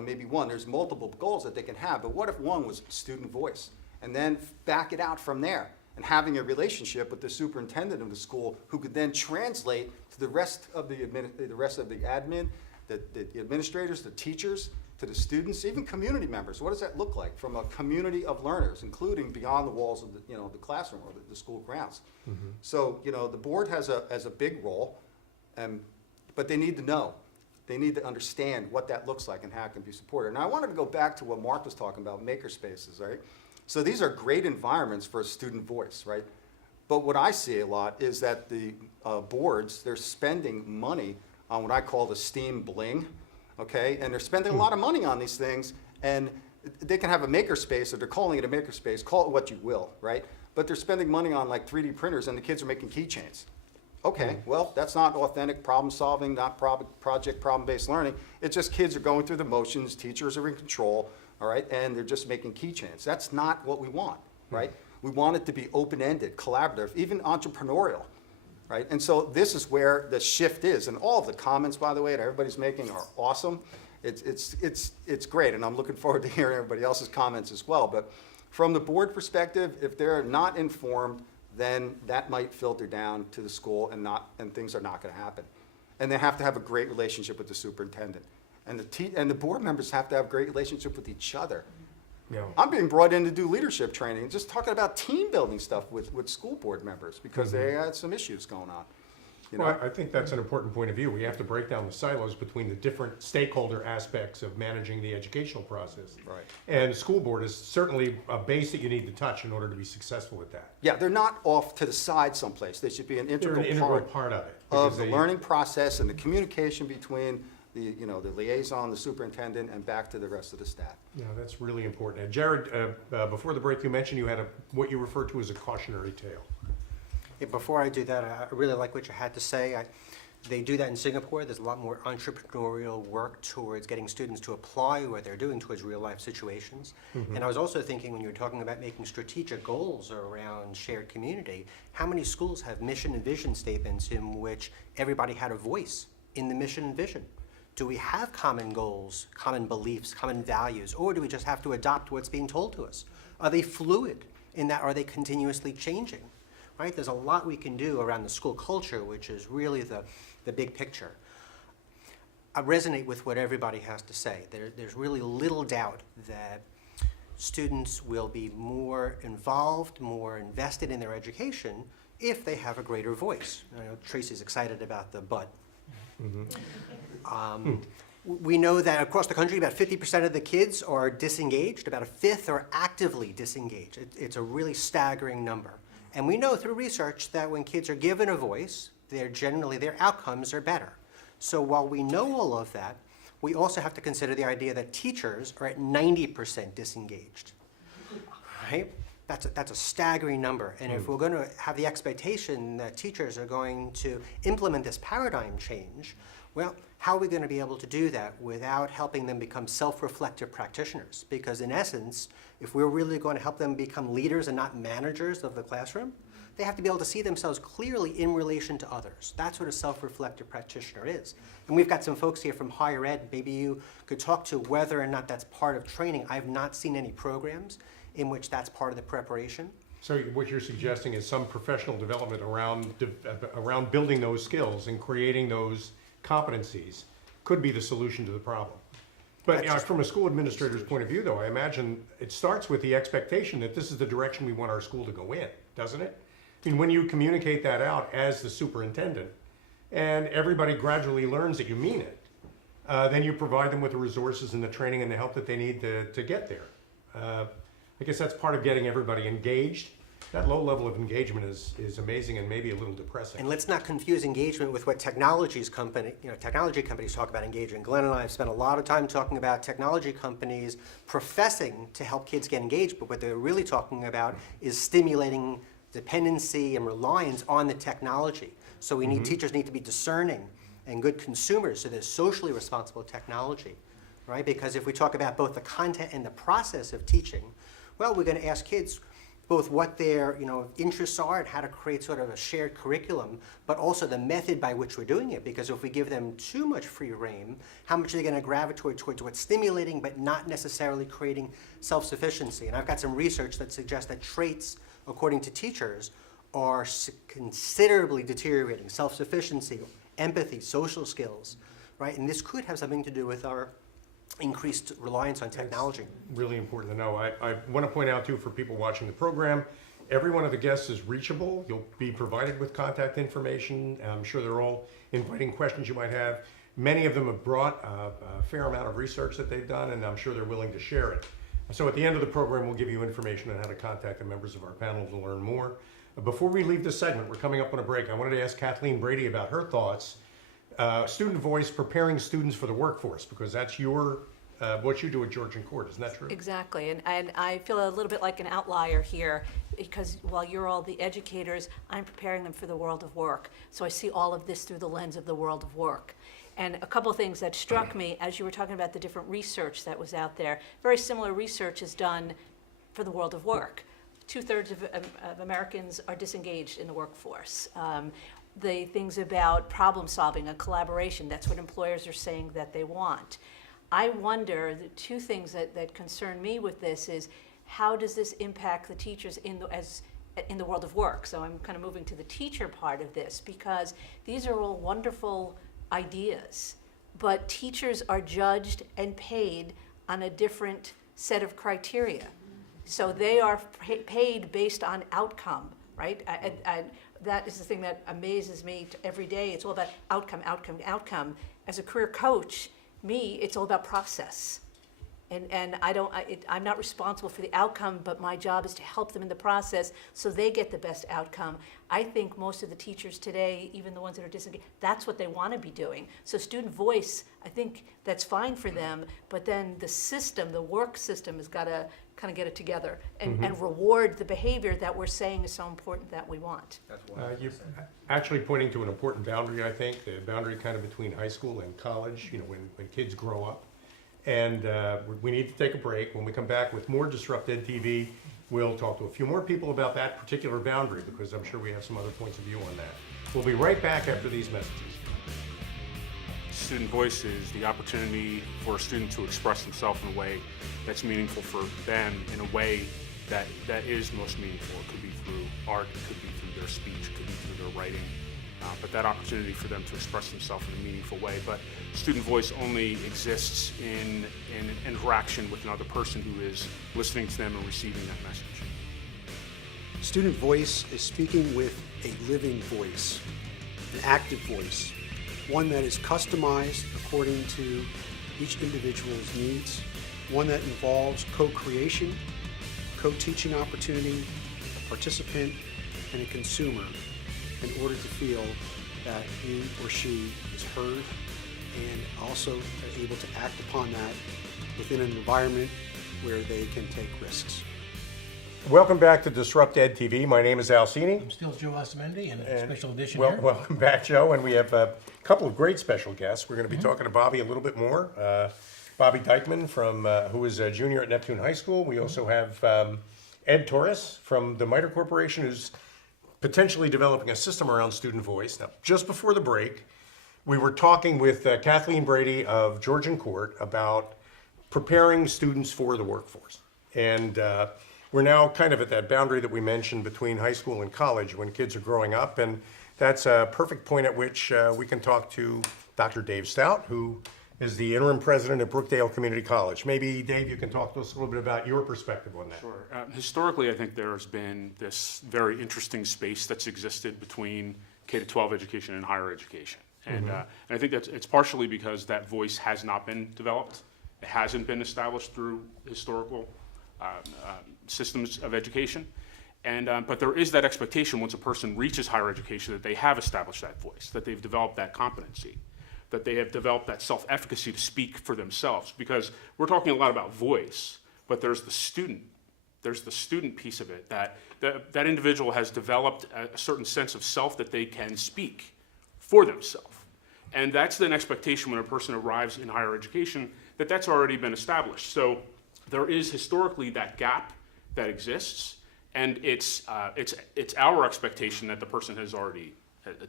maybe one, there's multiple goals that they can have, but what if one was student voice? And then back it out from there, and having a relationship with the superintendent of the school who could then translate to the rest of the admin, the administrators, the teachers, to the students, even community members. What does that look like from a community of learners, including beyond the walls of the classroom or the school grounds? Mm-hmm. So the board has a big role, but they need to know. They need to understand what that looks like and how it can be supported. And I wanted to go back to what Mark was talking about, maker spaces, right? So these are great environments for a student voice, right? But what I see a lot is that the boards, they're spending money on what I call the STEAM bling, okay? And they're spending a lot of money on these things, and they can have a maker space, or they're calling it a maker space, call it what you will, right? But they're spending money on like 3D printers, and the kids are making keychains. Okay, well, that's not authentic problem solving, not project problem-based learning. It's just kids are going through the motions, teachers are in control, all right, and they're just making keychains. That's not what we want, right? We want it to be open-ended, collaborative, even entrepreneurial, right? And so this is where the shift is, and all of the comments, by the way, that everybody's making are awesome. It's great, and I'm looking forward to hearing everybody else's comments as well. But from the board perspective, if they're not informed, then that might filter down to the school, and things are not going to happen. And they have to have a great relationship with the superintendent. And the board members have to have a great relationship with each other. Yeah. I'm being brought in to do leadership training, just talking about team building stuff with school board members because they had some issues going on. You know? Well, I think that's an important point of view. We have to break down the silos between the different stakeholder aspects of managing the educational process. Right. And school board is certainly a base that you need to touch in order to be successful with that. Yeah, they're not off to the side someplace. They should be an integral, They're an integral part of it. of because the they- learning process and the communication between the liaison, the superintendent, and back to the rest of the staff. Yeah, that's really important. And Jared, before the break, you mentioned you had what you referred to as a cautionary tale. Yeah, before I do that, I really like what you had to say. They do that in Singapore. There's a lot more entrepreneurial work towards getting students to apply what they're doing towards real-life situations. And I was also thinking when you were talking about making strategic goals around shared community, how many schools have mission and vision statements in which everybody had a voice in the mission and vision? Do we have common goals, common beliefs, common values, or do we just have to adopt what's being told to us? Are they fluid in that, are they continuously changing? Right? There's a lot we can do around the school culture, which is really the big picture. I resonate with what everybody has to say. There's really little doubt that students will be more involved, more invested in their education if they have a greater voice. I know Tracy's excited about the but. We know that across the country, about 50% of the kids are disengaged, about a fifth are actively disengaged. It's a really staggering number. And we know through research that when kids are given a voice, their outcomes are better. So while we know all of that, we also have to consider the idea that teachers are at 90% disengaged, right? That's a staggering number. And if we're going to have the expectation that teachers are going to implement this paradigm change, well, how are we going to be able to do that without helping them become self-reflective practitioners? Because in essence, if we're really going to help them become leaders and not managers of the classroom, they have to be able to see themselves clearly in relation to others. That's what a self-reflective practitioner is. And we've got some folks here from higher ed. Maybe you could talk to whether or not that's part of training. I've not seen any programs in which that's part of the preparation. So what you're suggesting is some professional development around building those skills and creating those competencies could be the solution to the problem. But from a school administrator's point of view, though, I imagine it starts with the expectation that this is the direction we want our school to go in, doesn't it? I mean, when you communicate that out as the superintendent, and everybody gradually learns that you mean it, then you provide them with the resources and the training and the help that they need to get there. I guess that's part of getting everybody engaged. That low level of engagement is amazing and maybe a little depressing. And let's not confuse engagement with what technology companies talk about engagement. Glenn and I have spent a lot of time talking about technology companies professing to help kids get engaged, but what they're really talking about is stimulating dependency and reliance on the technology. So we need teachers need to be discerning and good consumers, so there's socially responsible technology, right? Because if we talk about both the content and the process of teaching, well, we're going to ask kids both what their interests are and how to create sort of a shared curriculum, but also the method by which we're doing it. Because if we give them too much free rein, how much are they going to gravitate towards what's stimulating but not necessarily creating self-sufficiency? And I've got some research that suggests that traits, according to teachers, are considerably deteriorating. Self-sufficiency, empathy, social skills, right? And this could have something to do with our increased reliance on technology. It's really important to know. I want to point out too, for people watching the program, every one of the guests is reachable. You'll be provided with contact information. I'm sure they're all inviting questions you might have. Many of them have brought a fair amount of research that they've done, and I'm sure they're willing to share it. So at the end of the program, we'll give you information on how to contact the members of our panel to learn more. Before we leave this segment, we're coming up on a break. I wanted to ask Kathleen Brady about her thoughts. Student voice, preparing students for the workforce, because that's what you do at Georgian Court, isn't that true? Exactly, and I feel a little bit like an outlier here, because while you're all the educators, I'm preparing them for the world of work. So I see all of this through the lens of the world of work. And a couple of things that struck me as you were talking about the different research that was out there, very similar research is done for the world of work. 2/3 of Americans are disengaged in the workforce. The things about problem solving and collaboration, that's what employers are saying that they want. I wonder, the two things that concern me with this is, how does this impact the teachers in the world of work? So I'm kind of moving to the teacher part of this, because these are all wonderful ideas, but teachers are judged and paid on a different set of criteria. So they are paid based on outcome, right? That is the thing that amazes me every day. It's all about outcome, outcome, outcome. As a career coach, it's all about process. And I'm not responsible for the outcome, but my job is to help them in the process so they get the best outcome. I think most of the teachers today, even the ones that are disengaged, that's what they want to be doing. So student voice, I think that's fine for them, but then the system, the work system has got to kind of get it together and reward the behavior that we're saying is so important that we want. You're actually pointing to an important boundary, I think, the boundary kind of between high school and college, when kids grow up. And we need to take a break. When we come back with more DisruptED TV, we'll talk to a few more people about that particular boundary, because I'm sure we have some other points of view on that. We'll be right back after these messages. Student voice is the opportunity for a student to express themselves in a way that's meaningful for them, in a way that is most meaningful. It could be through art, it could be through their speech, it could be through their writing. But that opportunity for them to express themselves in a meaningful way. But student voice only exists in interaction with another person who is listening to them and receiving that message. Student voice is speaking with a living voice, an active voice, one that is customized according to each individual's needs, one that involves co-creation, co-teaching opportunity, a participant, and a consumer, in order to feel that he or she is heard and also are able to act upon that within an environment where they can take risks. Welcome back to DisruptED TV. My name is Al Cini. I'm still Joe Osamendi, and a special edition Well, here. welcome back, Joe. And we have a couple of great special guests. We're going to be talking to Bobby a little bit more. Bobby Dykeman, who is a junior at Neptune High School. We also have Ed Torres from the MITRE Corporation, who's potentially developing a system around student voice. Now, just before the break, we were talking with Kathleen Brady of Georgian Court about preparing students for the workforce. And we're now kind of at that boundary that we mentioned between high school and college when kids are growing up. And that's a perfect point at which we can talk to Dr. Dave Stout, who is the interim president at Brookdale Community College. Maybe, Dave, you can talk to us a little bit about your perspective on that. Sure. Historically, I think there's been this very interesting space that's existed between K-12 education and higher education. And I think it's partially because that voice has not been developed. It hasn't been established through historical systems of education. But there is that expectation once a person reaches higher education that they have established that voice, that they've developed that competency, that they have developed that self-efficacy to speak for themselves. Because we're talking a lot about voice, but there's the student piece of it, that individual has developed a certain sense of self that they can speak for themselves. And that's an expectation when a person arrives in higher education, that's already been established. So there is historically that gap that exists, and it's our expectation that the person has already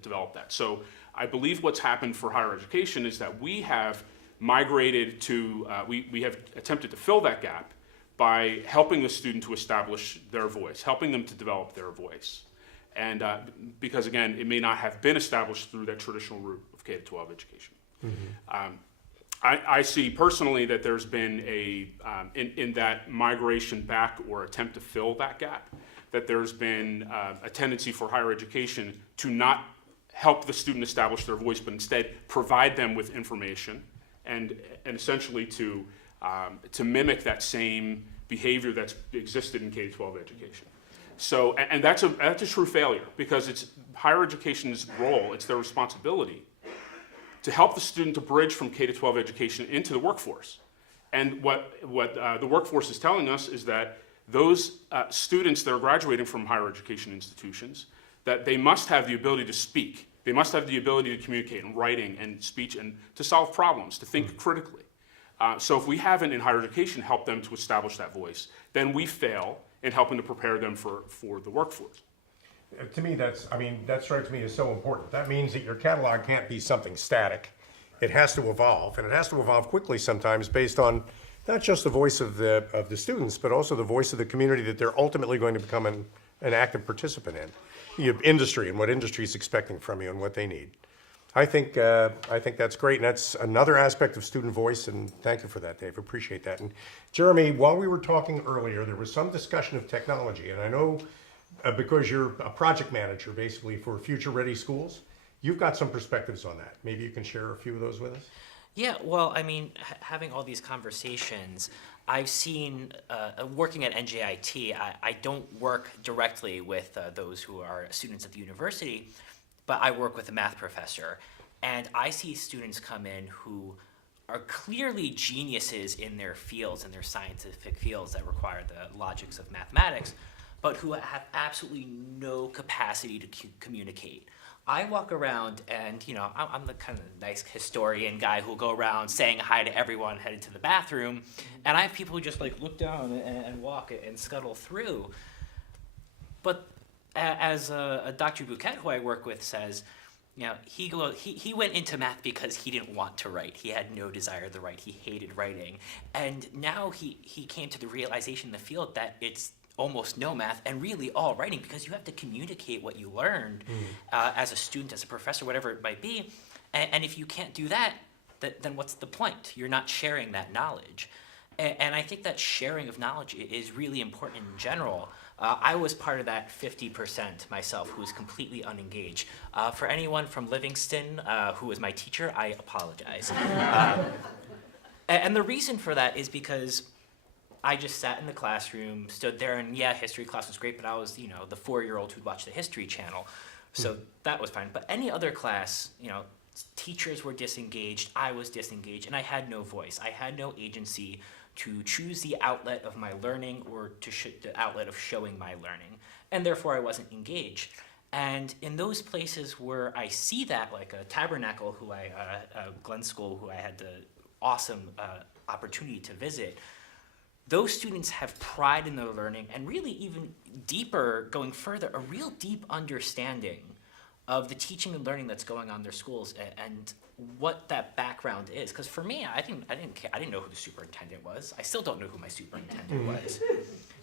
developed that. So I believe what's happened for higher education is that we have migrated to, we have attempted to fill that gap by helping the student to establish their voice, helping them to develop their voice. And because again, it may not have been established through that traditional route of K-12 education. I see personally that there's been in that migration back or attempt to fill that gap, that there's been a tendency for higher education to not help the student establish their voice, but instead provide them with information and essentially to mimic that same behavior that's existed in K-12 education. So, and that's a true failure, because it's higher education's role, it's their responsibility to help the student to bridge from K-12 education into the workforce. And what the workforce is telling us is that those students that are graduating from higher education institutions, that they must have the ability to speak. They must have the ability to communicate in writing and speech and to solve problems, to think critically. So if we haven't in higher education helped them to establish that voice, then we fail in helping to prepare them for the workforce. To me, that strikes me as so important. That means that your catalog can't be something static. It has to evolve, and it has to evolve quickly sometimes based on not just the voice of the students, but also the voice of the community that they're ultimately going to become an active participant in. You have industry and what industry is expecting from you and what they need. I think that's great, and that's another aspect of student voice, and thank you for that, Dave. Appreciate that. And Jeremy, while we were talking earlier, there was some discussion of technology, and I know because you're a project manager basically for Future Ready Schools, you've got some perspectives on that. Maybe you can share a few of those with us? Yeah, well, I mean, having all these conversations, I've seen, working at NJIT, I don't work directly with those who are students at the university, but I work with a math professor, and I see students come in who are clearly geniuses in their fields, in their scientific fields that require the logics of mathematics, but who have absolutely no capacity to communicate. I walk around and, you know, I'm the kind of nice historian guy who'll go around saying hi to everyone headed to the bathroom, and I have people who just like look down and walk and scuttle through. But as Dr. Bouquet, who I work with, says, you know, he went into math because he didn't want to write. He had no desire to write. He hated writing. And now he came to the realization in the field that it's almost no math and really all writing, because you have to communicate what you learned as a student, as a professor, whatever it might be. And if you can't do that, then what's the point? You're not sharing that knowledge. And I think that sharing of knowledge is really important in general. I was part of that 50% myself who was completely unengaged. For anyone from Livingston who was my teacher, I apologize. And the reason for that is because I just sat in the classroom, stood there, and yeah, history class was great, but I was, you know, the 4-year-old who'd watch the History Channel. So that was fine. But any other class, you know, teachers were disengaged, I was disengaged, and I had no voice. I had no agency to choose the outlet of my learning or to the outlet of showing my learning, and therefore I wasn't engaged. And in those places where I see that, like a Tabernacle, Glen School, who I had the awesome opportunity to visit, those students have pride in their learning, and really even deeper, going further, a real deep understanding of the teaching and learning that's going on in their schools and what that background is. Because for me, I didn't know who the superintendent was. I still don't know who my superintendent was.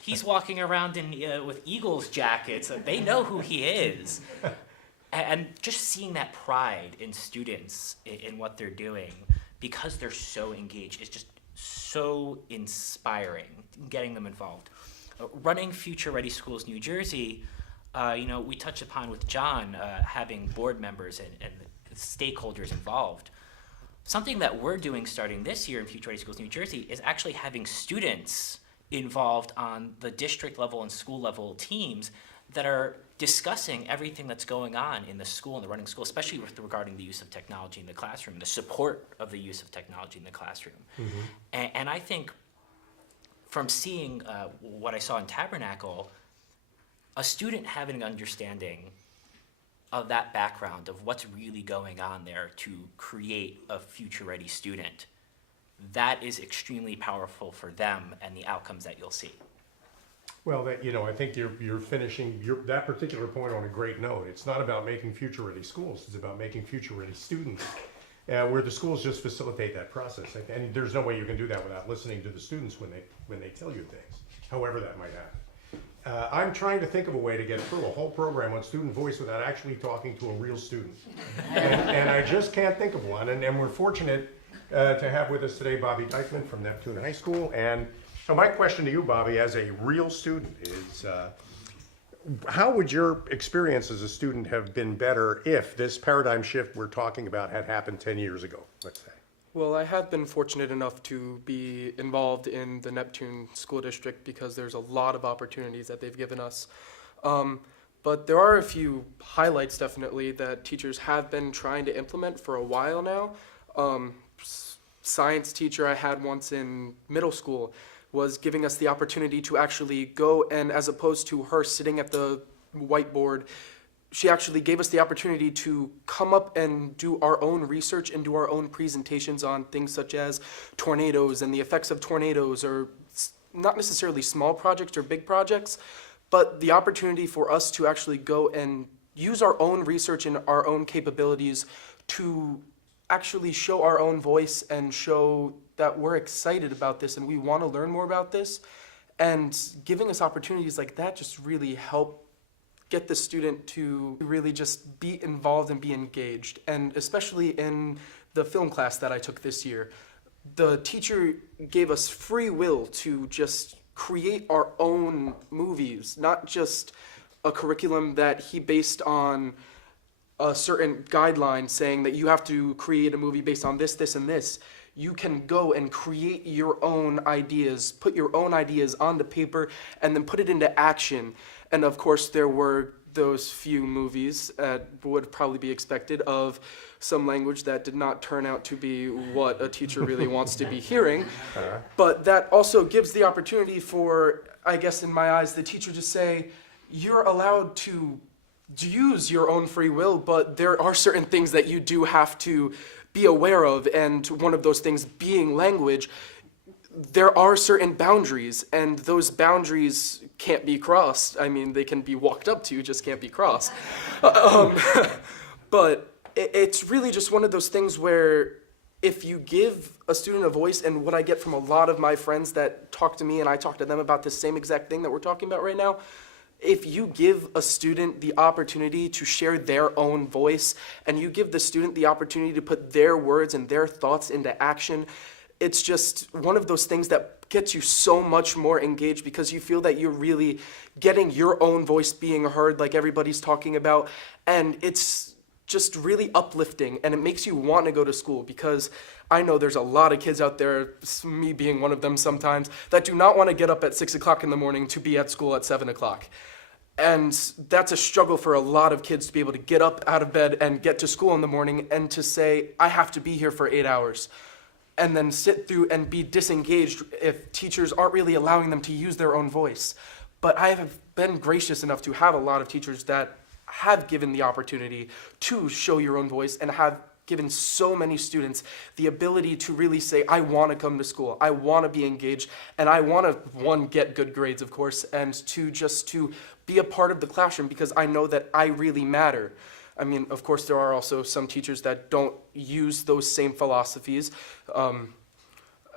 He's walking around with Eagles jackets. They know who he is. And just seeing that pride in students in what they're doing, because they're so engaged, is just so inspiring, getting them involved. Running Future Ready Schools New Jersey, you know, we touched upon with John having board members and stakeholders involved. Something that we're doing starting this year in Future Ready Schools New Jersey is actually having students involved on the district level and school level teams that are discussing everything that's going on in the school and the running school, especially regarding the use of technology in the classroom, the support of the use of technology in the classroom. And I think from seeing what I saw in Tabernacle, a student having an understanding of that background, of what's really going on there to create a future-ready student, that is extremely powerful for them and the outcomes that you'll see. Well, you know, I think you're finishing that particular point on a great note. It's not about making future-ready schools. It's about making future-ready students, where the schools just facilitate that process. And there's no way you can do that without listening to the students when they tell you things, however that might happen. I'm trying to think of a way to get through a whole program on student voice without actually talking to a real student. And I just can't think of one. And we're fortunate to have with us today Bobby Dykeman from Neptune High School. And so my question to you, Bobby, as a real student is, how would your experience as a student have been better if this paradigm shift we're talking about had happened 10 years ago, let's say? Well, I have been fortunate enough to be involved in the Neptune School District because there's a lot of opportunities that they've given us. But there are a few highlights definitely that teachers have been trying to implement for a while now. Science teacher I had once in middle school was giving us the opportunity to actually go and, as opposed to her sitting at the whiteboard, she actually gave us the opportunity to come up and do our own research and do our own presentations on things such as tornadoes and the effects of tornadoes, or not necessarily small projects or big projects, but the opportunity for us to actually go and use our own research and our own capabilities to actually show our own voice and show that we're excited about this and we want to learn more about this. And giving us opportunities like that just really help get the student to really just be involved and be engaged. And especially in the film class that I took this year, the teacher gave us free will to just create our own movies, not just a curriculum that he based on a certain guideline saying that you have to create a movie based on this, this, and this. You can go and create your own ideas, put your own ideas on the paper, and then put it into action. And of course, there were those few movies that would probably be expected of some language that did not turn out to be what a teacher really wants to be hearing. But that also gives the opportunity for, I guess in my eyes, the teacher to say, you're allowed to use your own free will, but there are certain things that you do have to be aware of, and one of those things being language. There are certain boundaries, and those boundaries can't be crossed. I mean, they can be walked up to, just can't be crossed. But it's really just one of those things where if you give a student a voice, and what I get from a lot of my friends that talk to me and I talk to them about the same exact thing that we're talking about right now, if you give a student the opportunity to share their own voice, and you give the student the opportunity to put their words and their thoughts into action, it's just one of those things that gets you so much more engaged, because you feel that you're really getting your own voice being heard, like everybody's talking about, and it's just really uplifting, and it makes you want to go to school, because I know there's a lot of kids out there, me being one of them sometimes, that do not want to get up at 6 o'clock in the morning to be at school at 7 o'clock. And that's a struggle for a lot of kids to be able to get up out of bed and get to school in the morning and to say, I have to be here for 8 hours. And then sit through and be disengaged if teachers aren't really allowing them to use their own voice. But I have been gracious enough to have a lot of teachers that have given the opportunity to show your own voice, and have given so many students the ability to really say, I want to come to school, I want to be engaged, and I want to, one, get good grades, of course, and two, just to be a part of the classroom, because I know that I really matter. I mean, of course, there are also some teachers that don't use those same philosophies.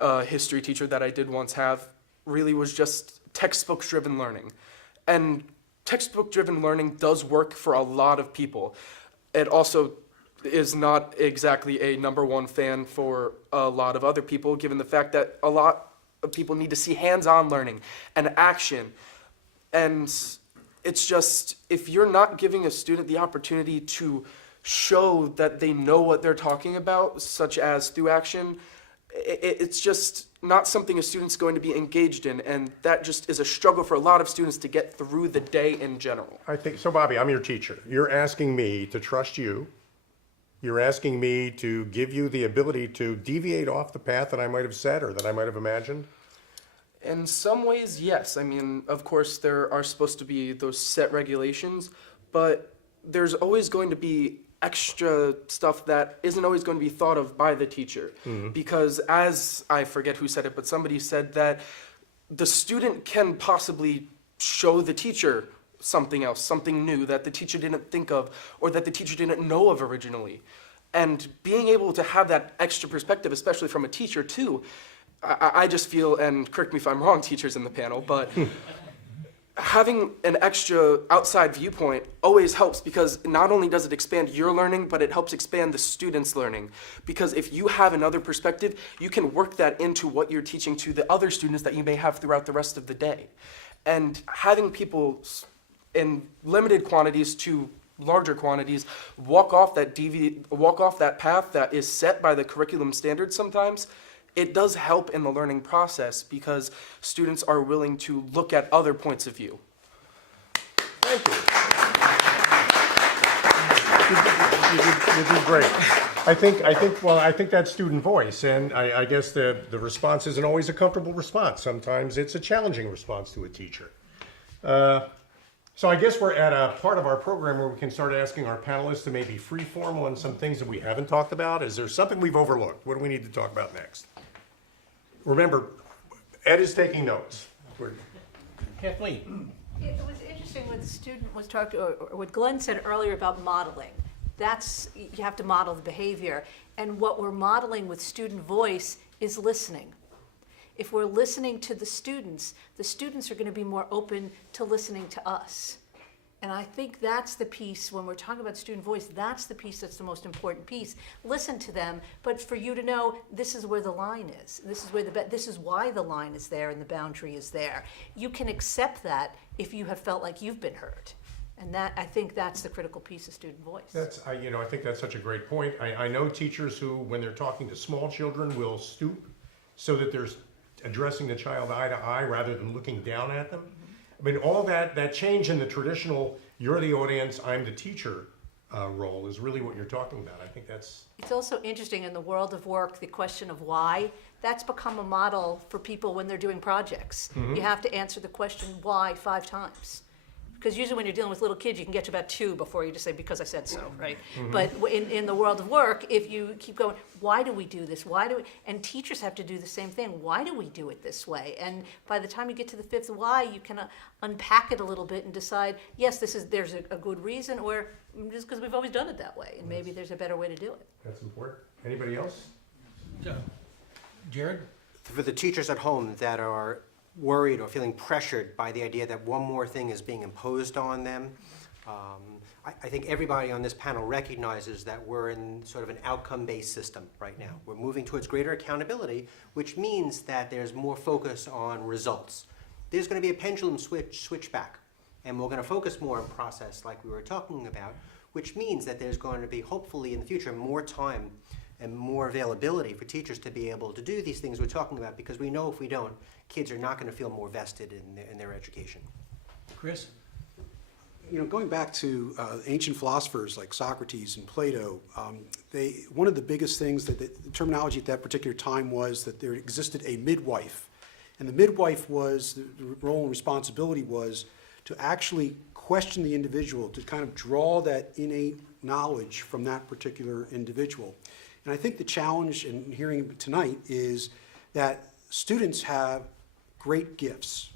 A history teacher that I did once have really was just textbook-driven learning. And textbook-driven learning does work for a lot of people. It also is not exactly a number one fan for a lot of other people, given the fact that a lot of people need to see hands-on learning and action. And it's just, if you're not giving a student the opportunity to show that they know what they're talking about, such as through action, it's just not something a student's going to be engaged in, and that just is a struggle for a lot of students to get through the day in general. I think, so Bobby, I'm your teacher. You're asking me to trust you. You're asking me to give you the ability to deviate off the path that I might have said or that I might have imagined? In some ways, yes. I mean, of course, there are supposed to be those set regulations, but there's always going to be extra stuff that isn't always going to be thought of by the teacher. Mm-hmm. Because as, I forget who said it, but somebody said that the student can possibly show the teacher something else, something new that the teacher didn't think of or that the teacher didn't know of originally. And being able to have that extra perspective, especially from a teacher too, I just feel, and correct me if I'm wrong, teachers in the panel, but having an extra outside viewpoint always helps, because not only does it expand your learning, but it helps expand the students' learning. Because if you have another perspective, you can work that into what you're teaching to the other students that you may have throughout the rest of the day. And having people in limited quantities to larger quantities walk off that path that is set by the curriculum standards sometimes, it does help in the learning process, because students are willing to look at other points of view. Thank you. You did great. I think that's student voice, and I guess the response isn't always a comfortable response. Sometimes it's a challenging response to a teacher. So I guess we're at a part of our program where we can start asking our panelists to maybe freeform on some things that we haven't talked about. Is there something we've overlooked? What do we need to talk about next? Remember, Ed is taking notes. Kathleen. It was interesting when the student was talking, or what Glenn said earlier about modeling. That's, you have to model the behavior. And what we're modeling with student voice is listening. If we're listening to the students are going to be more open to listening to us. And I think that's the piece, when we're talking about student voice, that's the piece that's the most important piece. Listen to them, but for you to know this is where the line is. This is where this is why the line is there and the boundary is there. You can accept that if you have felt like you've been heard. And that, I think that's the critical piece of student voice. That's, I think that's such a great point. I know teachers who, when they're talking to small children, will stoop so that they're addressing the child eye to eye rather than looking down at them. I mean, all that change in the traditional, you're the audience, I'm the teacher role is really what you're talking about. I think that's... It's also interesting in the world of work, the question of why, that's become a model for people when they're doing projects. Mm-hmm. You have to answer the question why 5 times. Because usually when you're dealing with little kids, you can get to about 2 before you just say, because I said so, right? Mm-hmm. But in the world of work, if you keep going, why do we do this? Why do we? And teachers have to do the same thing. Why do we do it this way? And by the time you get to the 5th why, you can unpack it a little bit and decide, yes, there's a good reason, or just because we've always done it that way, and maybe there's a better way to do it. That's important. Anybody else? Jared? For the teachers at home that are worried or feeling pressured by the idea that one more thing is being imposed on them, I think everybody on this panel recognizes that we're in sort of an outcome-based system right now. We're moving towards greater accountability, which means that there's more focus on results. There's going to be a pendulum switch back, and we're going to focus more on process like we were talking about, which means that there's going to be, hopefully in the future, more time and more availability for teachers to be able to do these things we're talking about, because we know if we don't, kids are not going to feel more vested in their education. Chris? Going back to ancient philosophers like Socrates and Plato, one of the biggest things that the terminology at that particular time was that there existed a midwife. And the midwife was, the role and responsibility was to actually question the individual, to kind of draw that innate knowledge from that particular individual. And I think the challenge in hearing tonight is that students have great gifts.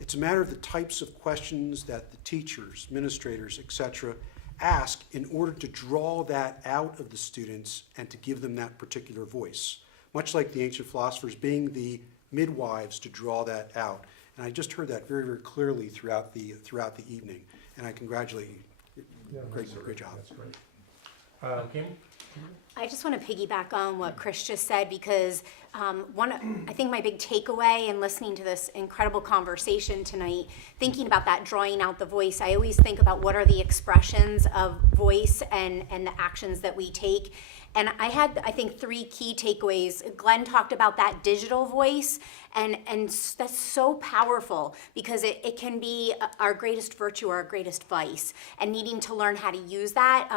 It's a matter of the types of questions that the teachers, administrators, etc., ask in order to draw that out of the students and to give them that particular voice. Much like the ancient philosophers being the midwives to draw that out. And I just heard that very, very clearly throughout the evening. And I congratulate you. Great job. That's great. Kim? I just want to piggyback on what Chris just said, because I think my big takeaway in listening to this incredible conversation tonight, thinking about that drawing out the voice, I always think about what are the expressions of voice and the actions that we take. And I had, I think, 3 key takeaways. Glenn talked about that digital voice, and that's so powerful because it can be our greatest virtue or our greatest vice, and needing to learn how to use that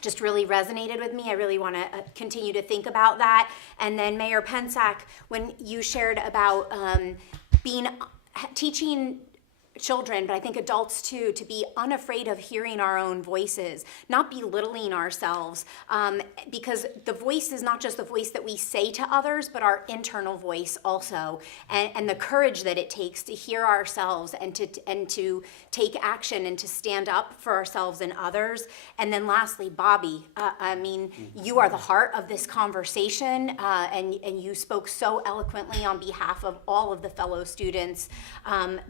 just really resonated with me. I really want to continue to think about that. And then Mayor Pensack, when you shared about teaching children, but I think adults too, to be unafraid of hearing our own voices, not belittling ourselves, because the voice is not just the voice that we say to others, but our internal voice also, and the courage that it takes to hear ourselves and to take action and to stand up for ourselves and others. And then lastly, Bobby, you are the heart of this conversation, and you spoke so eloquently on behalf of all of the fellow students,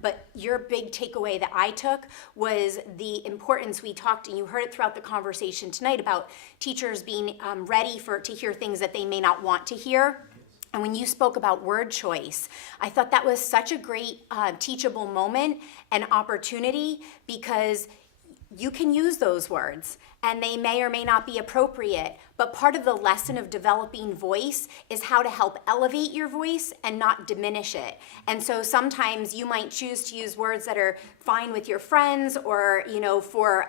but your big takeaway that I took was the importance. We talked, and you heard it throughout the conversation tonight, about teachers being ready to hear things that they may not want to hear. And when you spoke about word choice, I thought that was such a great teachable moment and opportunity, because you can use those words and they may or may not be appropriate, but part of the lesson of developing voice is how to help elevate your voice and not diminish it. And so sometimes you might choose to use words that are fine with your friends, or for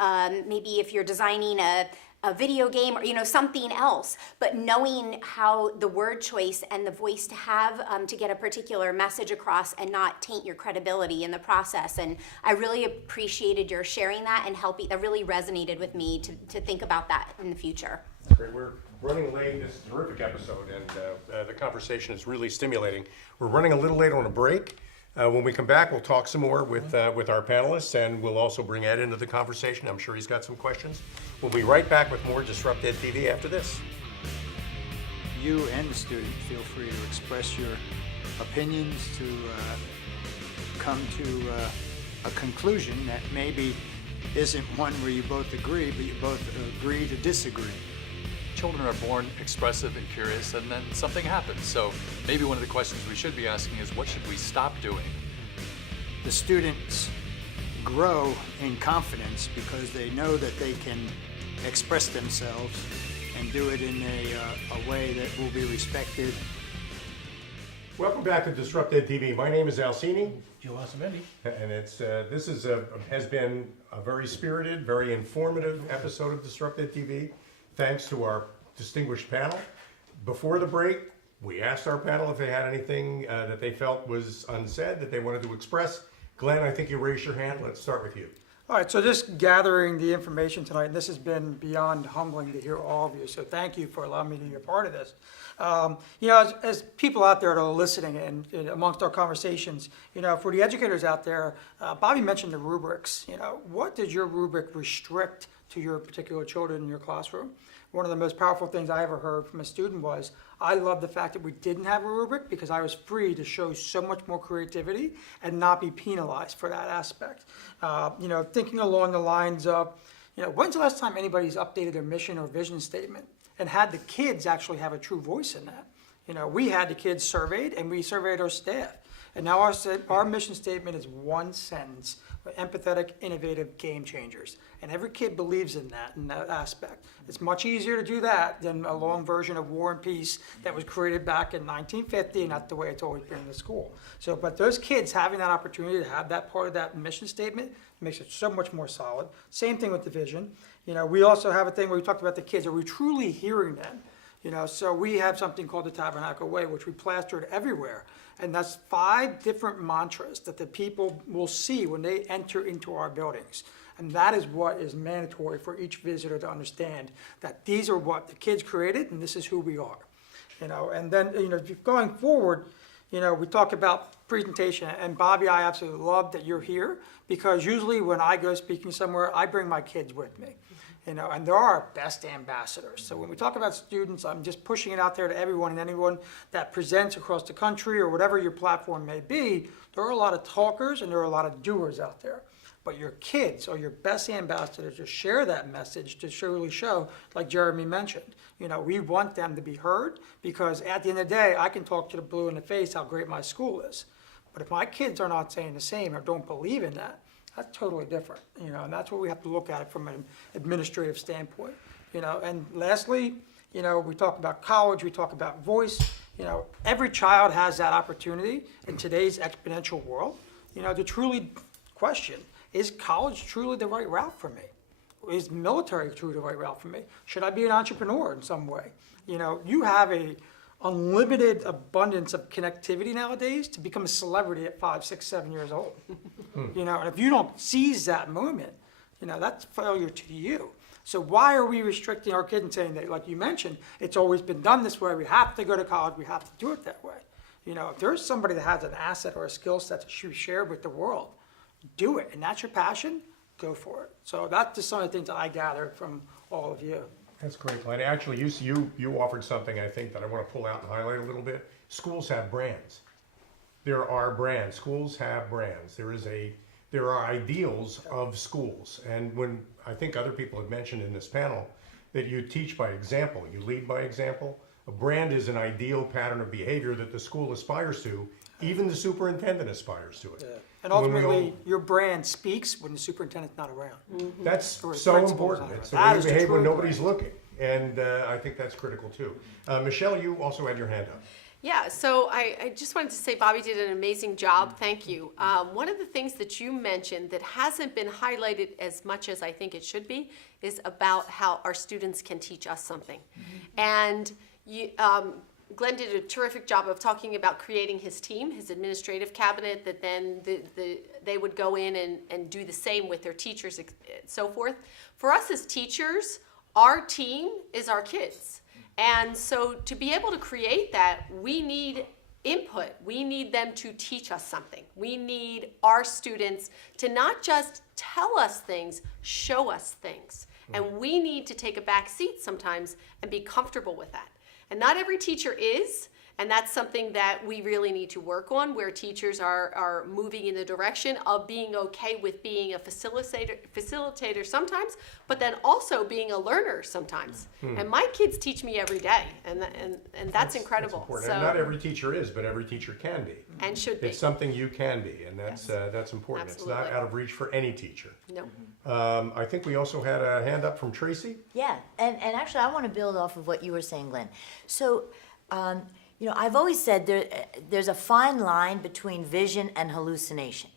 maybe if you're designing a video game or something else, but knowing how the word choice and the voice to have to get a particular message across and not taint your credibility in the process. And I really appreciated your sharing that and helping. That really resonated with me to think about that in the future. Great. We're running late. This is a terrific episode, and the conversation is really stimulating. We're running a little late on a break. When we come back, we'll talk some more with our panelists, and we'll also bring Ed into the conversation. I'm sure he's got some questions. We'll be right back with more DisruptED TV after this. You and the student feel free to express your opinions, to come to a conclusion that maybe isn't one where you both agree, but you both agree to disagree. Children are born expressive and curious, and then something happens. So maybe one of the questions we should be asking is, what should we stop doing? The students grow in confidence because they know that they can express themselves and do it in a way that will be respected. Welcome back to DisruptED TV. My name is Alcini. Joe Asamendi. And this has been a very spirited, very informative episode of DisruptED TV. Thanks to our distinguished panel. Before the break, we asked our panel if they had anything that they felt was unsaid that they wanted to express. Glenn, I think you raised your hand. Let's start with you. All right, so just gathering the information tonight, and this has been beyond humbling to hear all of you, so thank you for allowing me to be a part of this. As people out there that are listening and amongst our conversations, for the educators out there, Bobby mentioned the rubrics. What does your rubric restrict to your particular children in your classroom? One of the most powerful things I ever heard from a student was, I love the fact that we didn't have a rubric because I was free to show so much more creativity and not be penalized for that aspect. Thinking along the lines of, when's the last time anybody's updated their mission or vision statement and had the kids actually have a true voice in that? We had the kids surveyed and we surveyed our staff. And now our mission statement is one sentence: empathetic, innovative, game changers. And every kid believes in that aspect. It's much easier to do that than a long version of War and Peace that was created back in 1950, and that's the way it's always been in the school. But those kids having that opportunity to have that part of that mission statement makes it so much more solid. Same thing with the vision. We also have a thing where we talked about the kids. Are we truly hearing them? So we have something called the Tabernacle Way, which we plastered everywhere. And that's 5 different mantras that the people will see when they enter into our buildings. And that is what is mandatory for each visitor to understand, that these are what the kids created and this is who we are. And then, going forward, we talk about presentation. And Bobby, I absolutely love that you're here, because usually when I go speaking somewhere, I bring my kids with me. And they're our best ambassadors. So when we talk about students, I'm just pushing it out there to everyone and anyone that presents across the country or whatever your platform may be. There are a lot of talkers and there are a lot of doers out there. But your kids are your best ambassadors to share that message, to really show, like Jeremy mentioned. We want them to be heard, because at the end of the day, I can talk to the blue in the face how great my school is. But if my kids are not saying the same or don't believe in that, that's totally different, and that's what we have to look at it from an administrative standpoint. And lastly, we talk about college, we talk about voice. Every child has that opportunity in today's exponential world, to truly question, is college truly the right route for me? Is military truly the right route for me? Should I be an entrepreneur in some way? You have a unlimited abundance of connectivity nowadays to become a celebrity at 5, 6, 7 years old. And if you don't seize that moment, that's failure to you. So why are we restricting our kids and saying that, like you mentioned, it's always been done this way, we have to go to college, we have to do it that way? If there's somebody that has an asset or a skill set that should be shared with the world, do it. And that's your passion, go for it. So that's just some of the things that I gathered from all of you. That's great, Glenn. Actually, you offered something I think that I want to pull out and highlight a little bit. Schools have brands. There are brands. Schools have brands. There are ideals of schools. And when I think other people have mentioned in this panel that you teach by example, you lead by example. A brand is an ideal pattern of behavior that the school aspires to. Even the superintendent aspires to it. Yeah. And ultimately, your brand speaks when the superintendent's not around. That's so important. It's the way you behave when nobody's looking. And I think that's critical too. Michelle, you also had your hand up. Yeah, so I just wanted to say Bobby did an amazing job. Thank you. One of the things that you mentioned that hasn't been highlighted as much as I think it should be is about how our students can teach us something. And Glenn did a terrific job of talking about creating his team, his administrative cabinet, that then they would go in and do the same with their teachers and so forth. For us as teachers, our team is our kids. And so to be able to create that, we need input. We need them to teach us something. We need our students to not just tell us things, show us things. And we need to take a back seat sometimes and be comfortable with that. And not every teacher is, And that's something that we really need to work on, where teachers are moving in the direction of being okay with being a facilitator sometimes, but then also being a learner sometimes. And my kids teach me every day, and that's incredible. That's important. And not every teacher is, but every teacher can be. And should be. It's something you can be, and that's important. Absolutely. It's not out of reach for any teacher. No. I think we also had a hand up from Tracy. Yeah, and actually I want to build off of what you were saying, Glenn. So, you know, I've always said there's a fine line between vision and hallucination.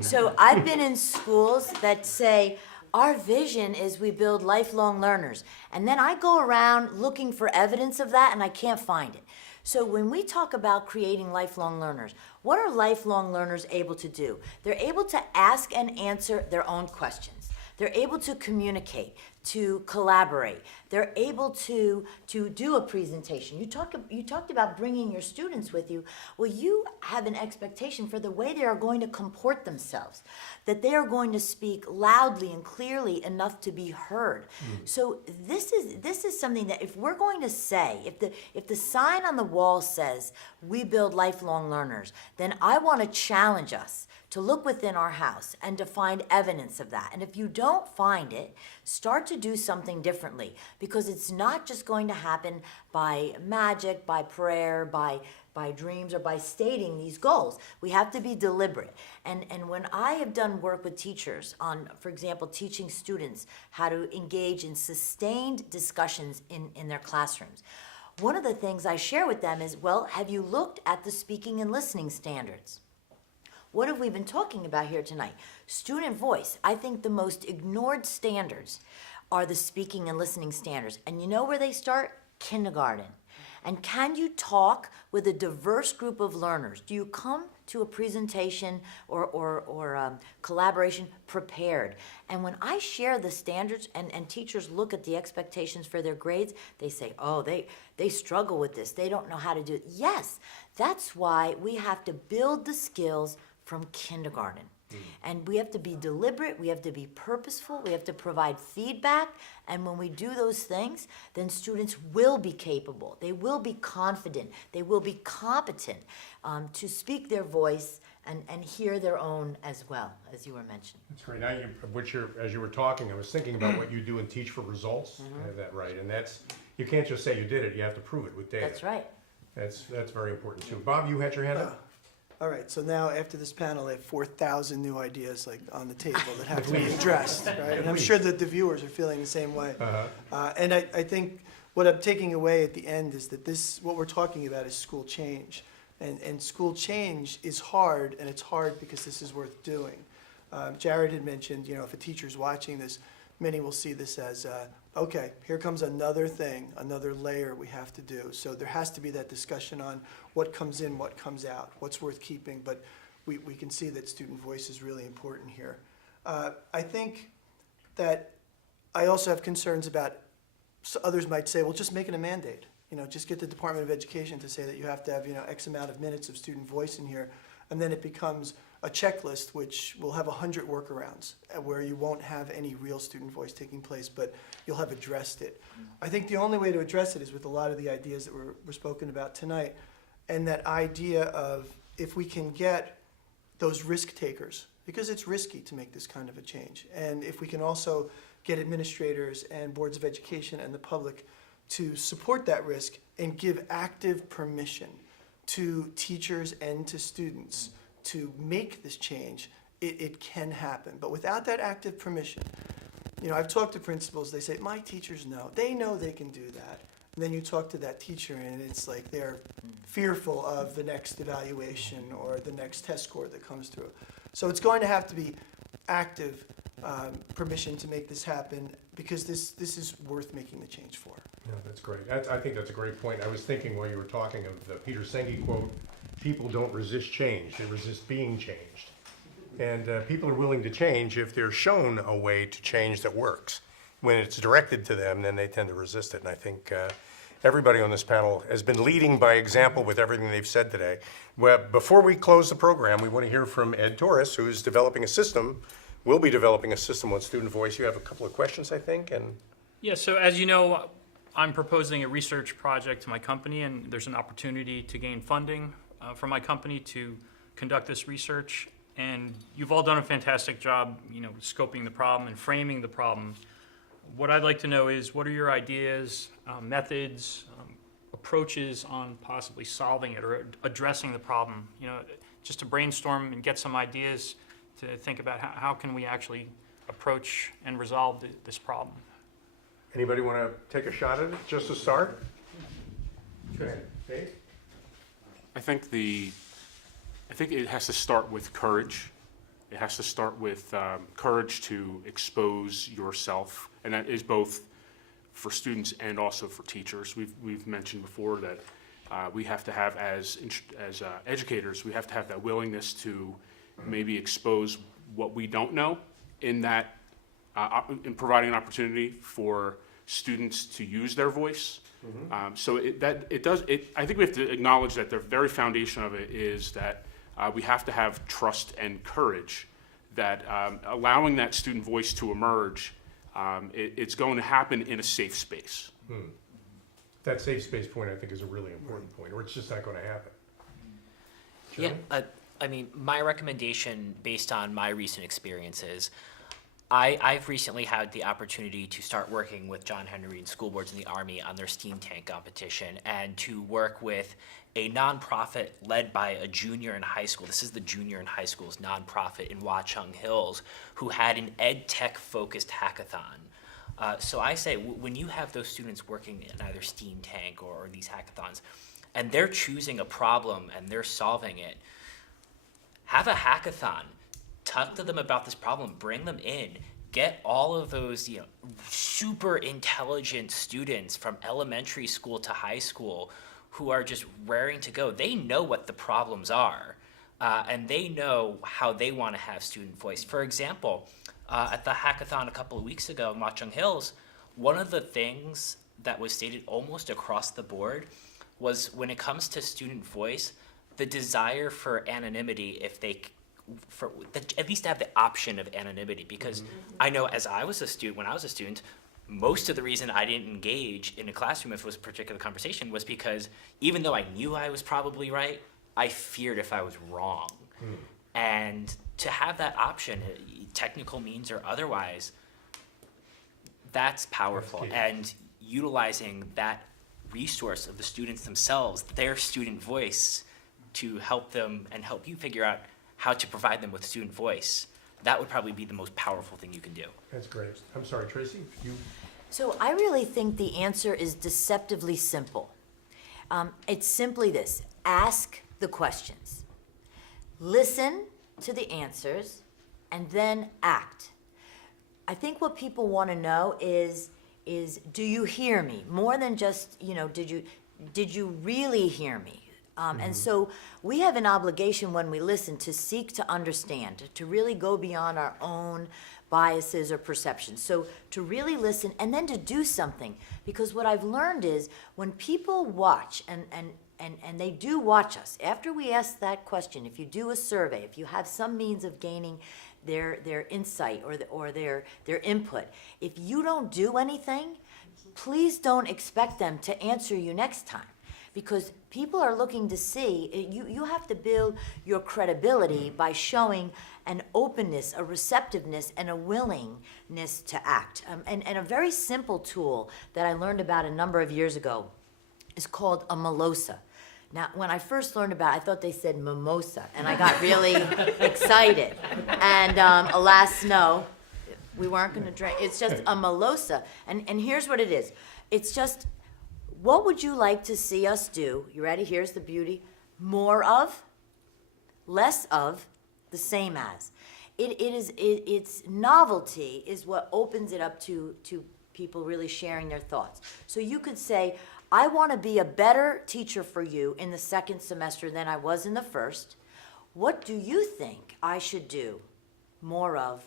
So I've been in schools that say, our vision is we build lifelong learners. And then I go around looking for evidence of that and I can't find it. So when we talk about creating lifelong learners, what are lifelong learners able to do? They're able to ask and answer their own questions. They're able to communicate, to collaborate. They're able to do a presentation. You talked about bringing your students with you. Well, you have an expectation for the way they are going to comport themselves, that they are going to speak loudly and clearly enough to be heard. So this is something that if we're going to say, if the sign on the wall says we build lifelong learners, then I want to challenge us to look within our house and to find evidence of that. And if you don't find it, start to do something differently, because it's not just going to happen by magic, by prayer, by dreams, or by stating these goals. We have to be deliberate. And when I have done work with teachers on, for example, teaching students how to engage in sustained discussions in their classrooms, one of the things I share with them is, well, have you looked at the speaking and listening standards? What have we been talking about here tonight? Student voice. I think the most ignored standards are the speaking and listening standards. And you know where they start? Kindergarten. And can you talk with a diverse group of learners? Do you come to a presentation or collaboration prepared? And when I share the standards and teachers look at the expectations for their grades, they say, oh, they struggle with this. They don't know how to do it. Yes, that's why we have to build the skills from kindergarten. And we have to be deliberate, we have to be purposeful, we have to provide feedback, and when we do those things, then students will be capable, they will be confident, they will be competent to speak their voice and hear their own as well, as you were mentioning. That's great. Now, as you were talking, I was thinking about what you do in Teach for Results. I have that right, and you can't just say you did it, you have to prove it with data. That's right. That's very important too. Bob, you had your hand up? All right, so now after this panel, I have 4,000 new ideas on the table that have to be addressed, right? And I'm sure that the viewers are feeling the same way. And I think what I'm taking away at the end is that what we're talking about is school change. And school change is hard, and it's hard because this is worth doing. Jared had mentioned, if a teacher's watching this, many will see this as, okay, here comes another thing, another layer we have to do. So there has to be that discussion on what comes in, what comes out, what's worth keeping, but we can see that student voice is really important here. I think that I also have concerns about, others might say, well, just make it a mandate. Just get the Department of Education to say that you have to have, X amount of minutes of student voice in here, and then it becomes a checklist which will have 100 workarounds where you won't have any real student voice taking place, but you'll have addressed it. I think the only way to address it is with a lot of the ideas that were spoken about tonight, and that idea of if we can get those risk takers, because it's risky to make this kind of a change, and if we can also get administrators and boards of education and the public to support that risk and give active permission to teachers and to students to make this change, it can happen. But without that active permission, I've talked to principals, they say, my teachers know. They know they can do that. And then you talk to that teacher and it's like they're fearful of the next evaluation or the next test score that comes through. So it's going to have to be active permission to make this happen, because this is worth making the change for. Yeah, that's great. I think that's a great point. I was thinking while you were talking of the Peter Senge quote, people don't resist change, they resist being changed. And people are willing to change if they're shown a way to change that works. When it's directed to them, then they tend to resist it. And I think everybody on this panel has been leading by example with everything they've said today. Well, before we close the program, we want to hear from Ed Torres, who's developing a system, will be developing a system on student voice. You have a couple of questions, I think, and yeah, so as you know, I'm proposing a research project to my company, and there's an opportunity to gain funding from my company to conduct this research. And you've all done a fantastic job, scoping the problem and framing the problem. What I'd like to know is, what are your ideas, methods, approaches on possibly solving it or addressing the problem? Just to brainstorm and get some ideas to think about how can we actually approach and resolve this problem. Anybody want to take a shot at it, just to start? Okay, Dave? I think it has to start with courage. It has to start with courage to expose yourself, and that is both for students and also for teachers. We've mentioned before that we have to have, as educators, we have to have that willingness to maybe expose what we don't know, in that in providing an opportunity for students to use their voice. I think we have to acknowledge that the very foundation of it is that we have to have trust and courage, that allowing that student voice to emerge, it's going to happen in a safe space. That safe space point, I think, is a really important point, or it's just not going to happen. Yeah, my recommendation, based on my recent experiences, I've recently had the opportunity to start working with John Henry and school boards in the Army on their steam tank competition, and to work with a nonprofit led by a junior in high school. This is the junior in high school's nonprofit in Watchung Hills, who had an ed tech focused hackathon. So I say, when you have those students working in either steam tank or these hackathons, and they're choosing a problem and they're solving it, have a hackathon. Talk to them about this problem, bring them in, get all of those, super intelligent students from elementary school to high school who are just raring to go. They know what the problems are, and they know how they want to have student voice. For example, at the hackathon a couple of weeks ago in Watchung Hills, one of the things that was stated almost across the board was, when it comes to student voice, the desire for anonymity, at least have the option of anonymity. Because I know, when I was a student, most of the reason I didn't engage in a classroom if it was a particular conversation was because, even though I knew I was probably right, I feared if I was wrong. And to have that option, technical means or otherwise, that's powerful. And utilizing that resource of the students themselves, their student voice, to help them and help you figure out how to provide them with student voice, that would probably be the most powerful thing you can do. That's great. I'm sorry, Tracy, you? So I really think the answer is deceptively simple. It's simply this: ask the questions, listen to the answers, and then act. I think what people want to know is do you hear me? More than just, did you really hear me? And so we have an obligation when we listen to seek to understand, to really go beyond our own biases or perceptions. So to really listen and then to do something. Because what I've learned is, when people watch, and they do watch us, after we ask that question, if you do a survey, if you have some means of gaining their insight or their input, if you don't do anything, please don't expect them to answer you next time. Because people are looking to see, you have to build your credibility by showing an openness, a receptiveness, and a willingness to act. And a very simple tool that I learned about a number of years ago is called a malosa. Now, when I first learned about it, I thought they said mimosa, and I got really excited. And alas, no, we weren't going to drink. It's just a malosa. And here's what it is. It's just, what would you like to see us do? You ready? Here's the beauty. More of, less of, the same as. Its novelty is what opens it up to people really sharing their thoughts. So you could say, I want to be a better teacher for you in the second semester than I was in the first. What do you think I should do? More of,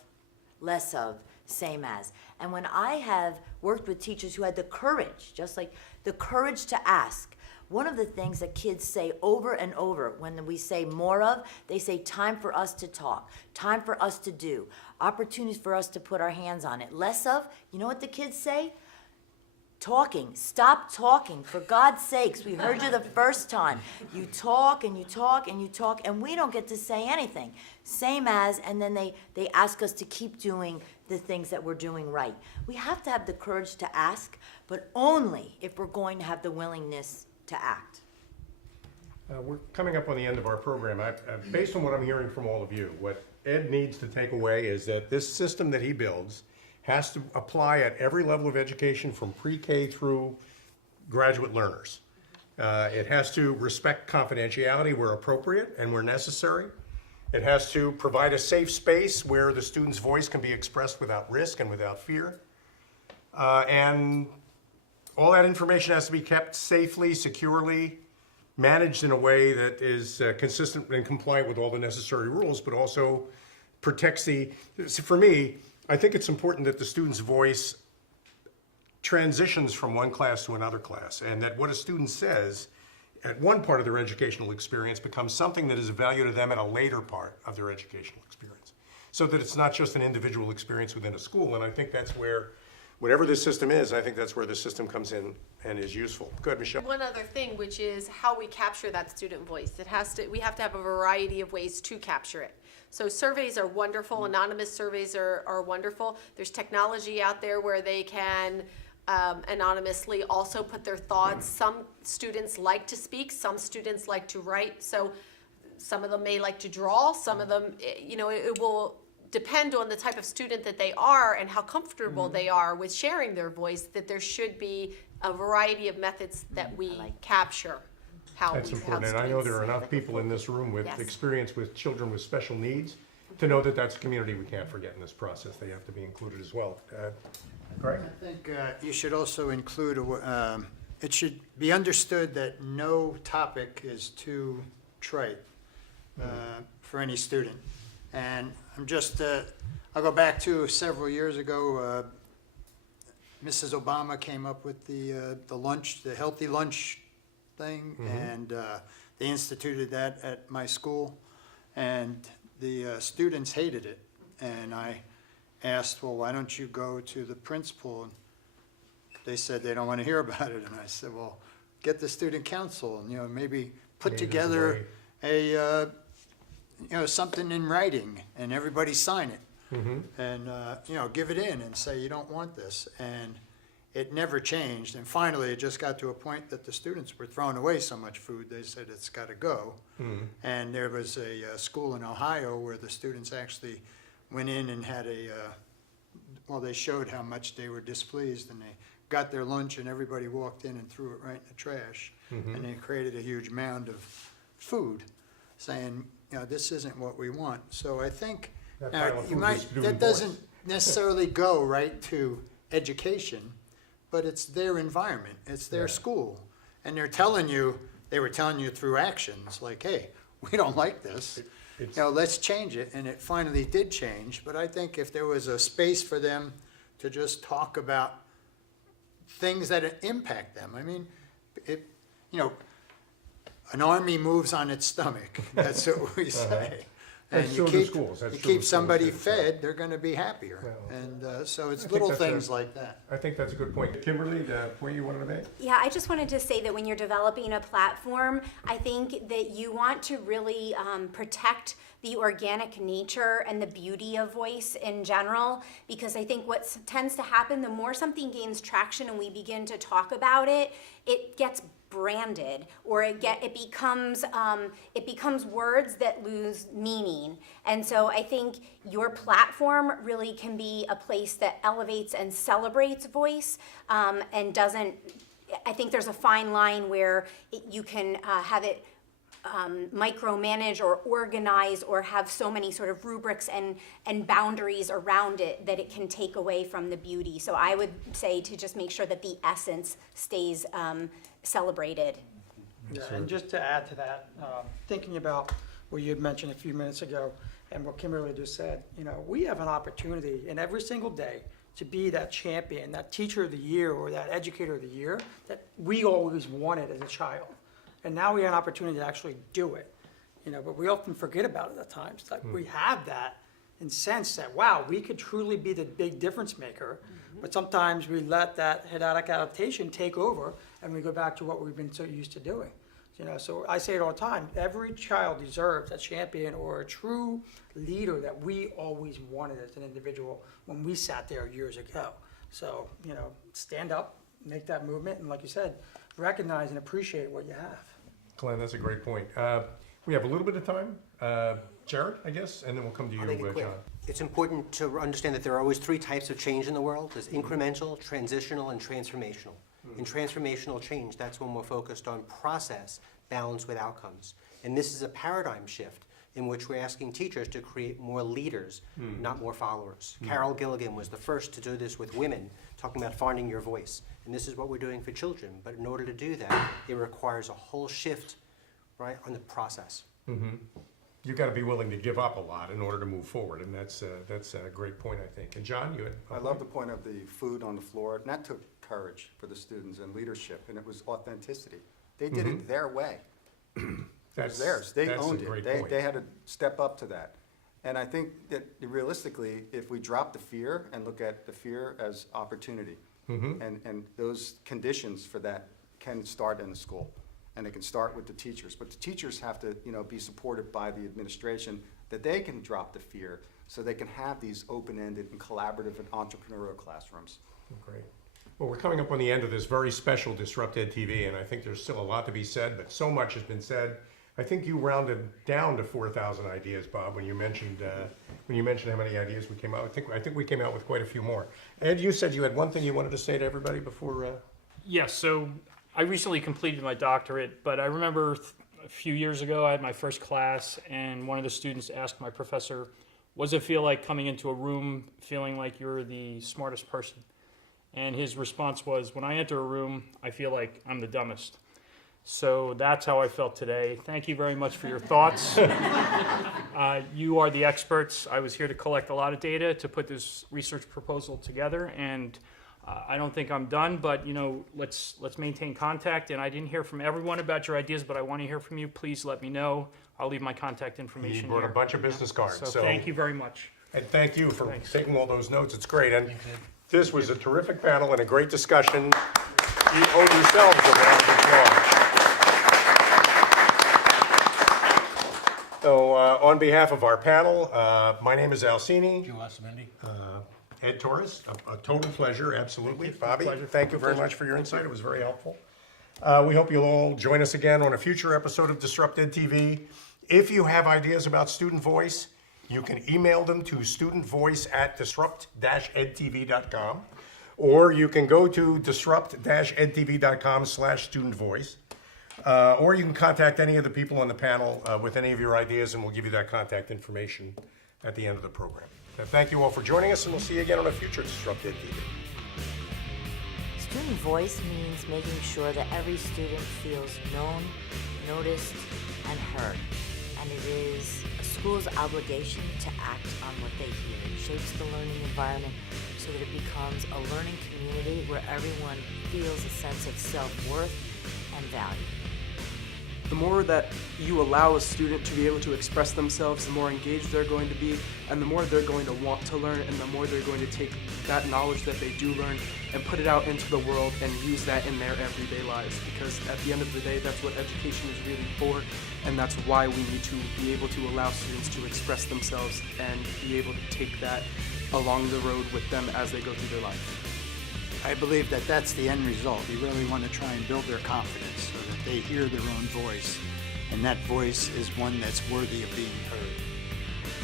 less of, same as. And when I have worked with teachers who had the courage, just like the courage to ask, one of the things that kids say over and over when we say more of, they say time for us to talk, time for us to do, opportunities for us to put our hands on it. Less of, you know what the kids say? talking. Stop talking, for God's sakes. We heard you the first time. You talk and you talk and you talk, and we don't get to say anything. Same as, and then they ask us to keep doing the things that we're doing right. We have to have the courage to ask, but only if we're going to have the willingness to act. We're coming up on the end of our program. Based on what I'm hearing from all of you, what Ed needs to take away is that this system that he builds has to apply at every level of education from pre-K through graduate learners. It has to respect confidentiality where appropriate and where necessary. It has to provide a safe space where the student's voice can be expressed without risk and without fear. And all that information has to be kept safely, securely, managed in a way that is consistent and compliant with all the necessary rules, but also protects for me, I think it's important that the student's voice transitions from one class to another class, and that what a student says at one part of their educational experience becomes something that is of value to them at a later part of their educational experience. So that it's not just an individual experience within a school, and I think that's where, whatever this system is, I think that's where the system comes in and is useful. Go ahead, Michelle. One other thing, which is how we capture that student voice. We have to have a variety of ways to capture it. So surveys are wonderful, anonymous surveys are wonderful. There's technology out there where they can anonymously also put their thoughts. Some students like to speak, some students like to write. So some of them may like to draw, some of them, it will depend on the type of student that they are and how comfortable they are with sharing their voice, that there should be a variety of methods that we capture how That's we important, and I know there are enough people in this room with Yes. experience with children with special needs to know that that's a community we can't forget in this process. They have to be included as well. Greg? I think you should also include, it should be understood that no topic is too trite for any student. And I'm just, I'll go back to several years ago, Mrs. Obama came up with the lunch, the healthy lunch thing, and they instituted that at my school, and the students hated it. And I asked, well, why don't you go to the principal? And they said they don't want to hear about it. And I said, well, get the student council and, maybe put together a, something in writing and everybody sign it. And, give it in and say, you don't want this. And it never changed. And finally, it just got to a point that the students were throwing away so much food, they said it's got to go. And there was a school in Ohio where the students actually went in and had they showed how much they were displeased, and they got their lunch and everybody walked in and threw it right in the trash. And they created a huge mound of food saying, this isn't what we want. So I think that doesn't necessarily go right to education, but it's their environment, it's their school. And they were telling you through actions, like, hey, we don't like this. Let's change it, and it finally did change. But I think if there was a space for them to just talk about things that impact them, I mean, an army moves on its stomach. That's what we say. And so do schools. That's you true keep with somebody schools, fed, they're going to be happier. And so it's little things like that. I think that's a good point. Kimberly, the point you wanted to make? Yeah, I just wanted to say that when you're developing a platform, I think that you want to really protect the organic nature and the beauty of voice in general, because I think what tends to happen, the more something gains traction and we begin to talk about it, it gets branded, or it becomes words that lose meaning. And so I think your platform really can be a place that elevates and celebrates voice, and doesn't. I think there's a fine line where you can have it micromanage or organize or have so many sort of rubrics and boundaries around it that it can take away from the beauty. So I would say to just make sure that the essence stays celebrated. Yeah, and just to add to that, thinking about what you had mentioned a few minutes ago and what Kimberly just said, we have an opportunity in every single day to be that champion, that teacher of the year or that educator of the year that we always wanted as a child. And now we have an opportunity to actually do it, but we often forget about it at times. Like we have that in sense that, wow, we could truly be the big difference maker But sometimes we let that hedotic adaptation take over, and we go back to what we've been so used to doing. You know, so I say it all the time, every child deserves a champion or a true leader that we always wanted as an individual when we sat there years ago. So, you know, stand up, make that movement, and like you said, recognize and appreciate what you have. Glenn, that's a great point. We have a little bit of time. Jared, I guess, and then we'll come to you, I'll make it quick. John. It's important to understand that there are always three types of change in the world. There's incremental, transitional, and transformational. In transformational change, that's when we're focused on process balanced with outcomes. And this is a paradigm shift in which we're asking teachers to create more leaders, not more followers. Carol Gilligan was the first to do this with women, talking about finding your voice. And this is what we're doing for children. But in order to do that, it requires a whole shift, right, on the process. You've got to be willing to give up a lot in order to move forward, and that's a great point, I think. And John, you had a I love the point of the food on the floor, and that took courage for the students and leadership, and it was authenticity. They did it their way. It was theirs. They that's a owned great it. point. They had to step up to that. And I think that realistically, if we drop the fear and look at the fear as opportunity, and those conditions for that can start in the school, and they can start with the teachers. But the teachers have to, you know, be supported by the administration that they can drop the fear so they can have these open-ended and collaborative and entrepreneurial classrooms. Great. Well, we're coming up on the end of this very special DisruptED TV, and I think there's still a lot to be said, but so much has been said. I think you rounded down to 4,000 ideas, Bob, when you mentioned how many ideas we came out. I think we came out with quite a few more. Ed, you said you had one thing you wanted to say to everybody before. Yes, so I recently completed my doctorate, but I remember a few years ago I had my first class, and one of the students asked my professor, what does it feel like coming into a room feeling like you're the smartest person? And his response was, when I enter a room, I feel like I'm the dumbest. So that's how I felt today. Thank you very much for your thoughts. You are the experts. I was here to collect a lot of data to put this research proposal together, and I don't think I'm done, but you know, let's maintain contact. And I didn't hear from everyone about your ideas, but I want to hear from you. Please let me know. I'll leave my contact information You brought here. a bunch of business cards. So thank you very much. And thank you for Thanks. taking all those notes. It's great. And this was a terrific panel and a great discussion. You owe yourselves a round of applause. So on behalf of our panel, my name is Alcini. Joe Asamendi. Ed Torres, a total pleasure, absolutely. Bobby, thank you very much for your insight. It was very helpful. We hope you'll all join us again on a future episode of DisruptED TV. If you have ideas about student voice, you can email them to studentvoice@disrupt-edtv.com, or you can go to disrupt-edtv.com/studentvoice, or you can contact any of the people on the panel with any of your ideas, and we'll give you that contact information at the end of the program. Thank you all for joining us, and we'll see you again on a future DisruptED TV. Student voice means making sure that every student feels known, noticed, and heard. And it is a school's obligation to act on what they hear. It shapes the learning environment so that it becomes a learning community where everyone feels a sense of self-worth and value. The more that you allow a student to be able to express themselves, the more engaged they're going to be, and the more they're going to want to learn, and the more they're going to take that knowledge that they do learn and put it out into the world and use that in their everyday lives. Because at the end of the day, that's what education is really for, and that's why we need to be able to allow students to express themselves and be able to take that along the road with them as they go through their life. I believe that that's the end result. You really want to try and build their confidence so that they hear their own voice, and that voice is one that's worthy of being heard.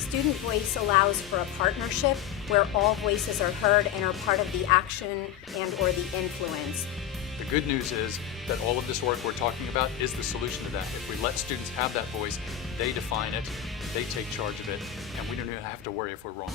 Student voice allows for a partnership where all voices are heard and are part of the action and or the influence. The good news is that all of this work we're talking about is the solution to that. If we let students have that voice, they define it, they take charge of it, and we don't even have to worry if we're wrong.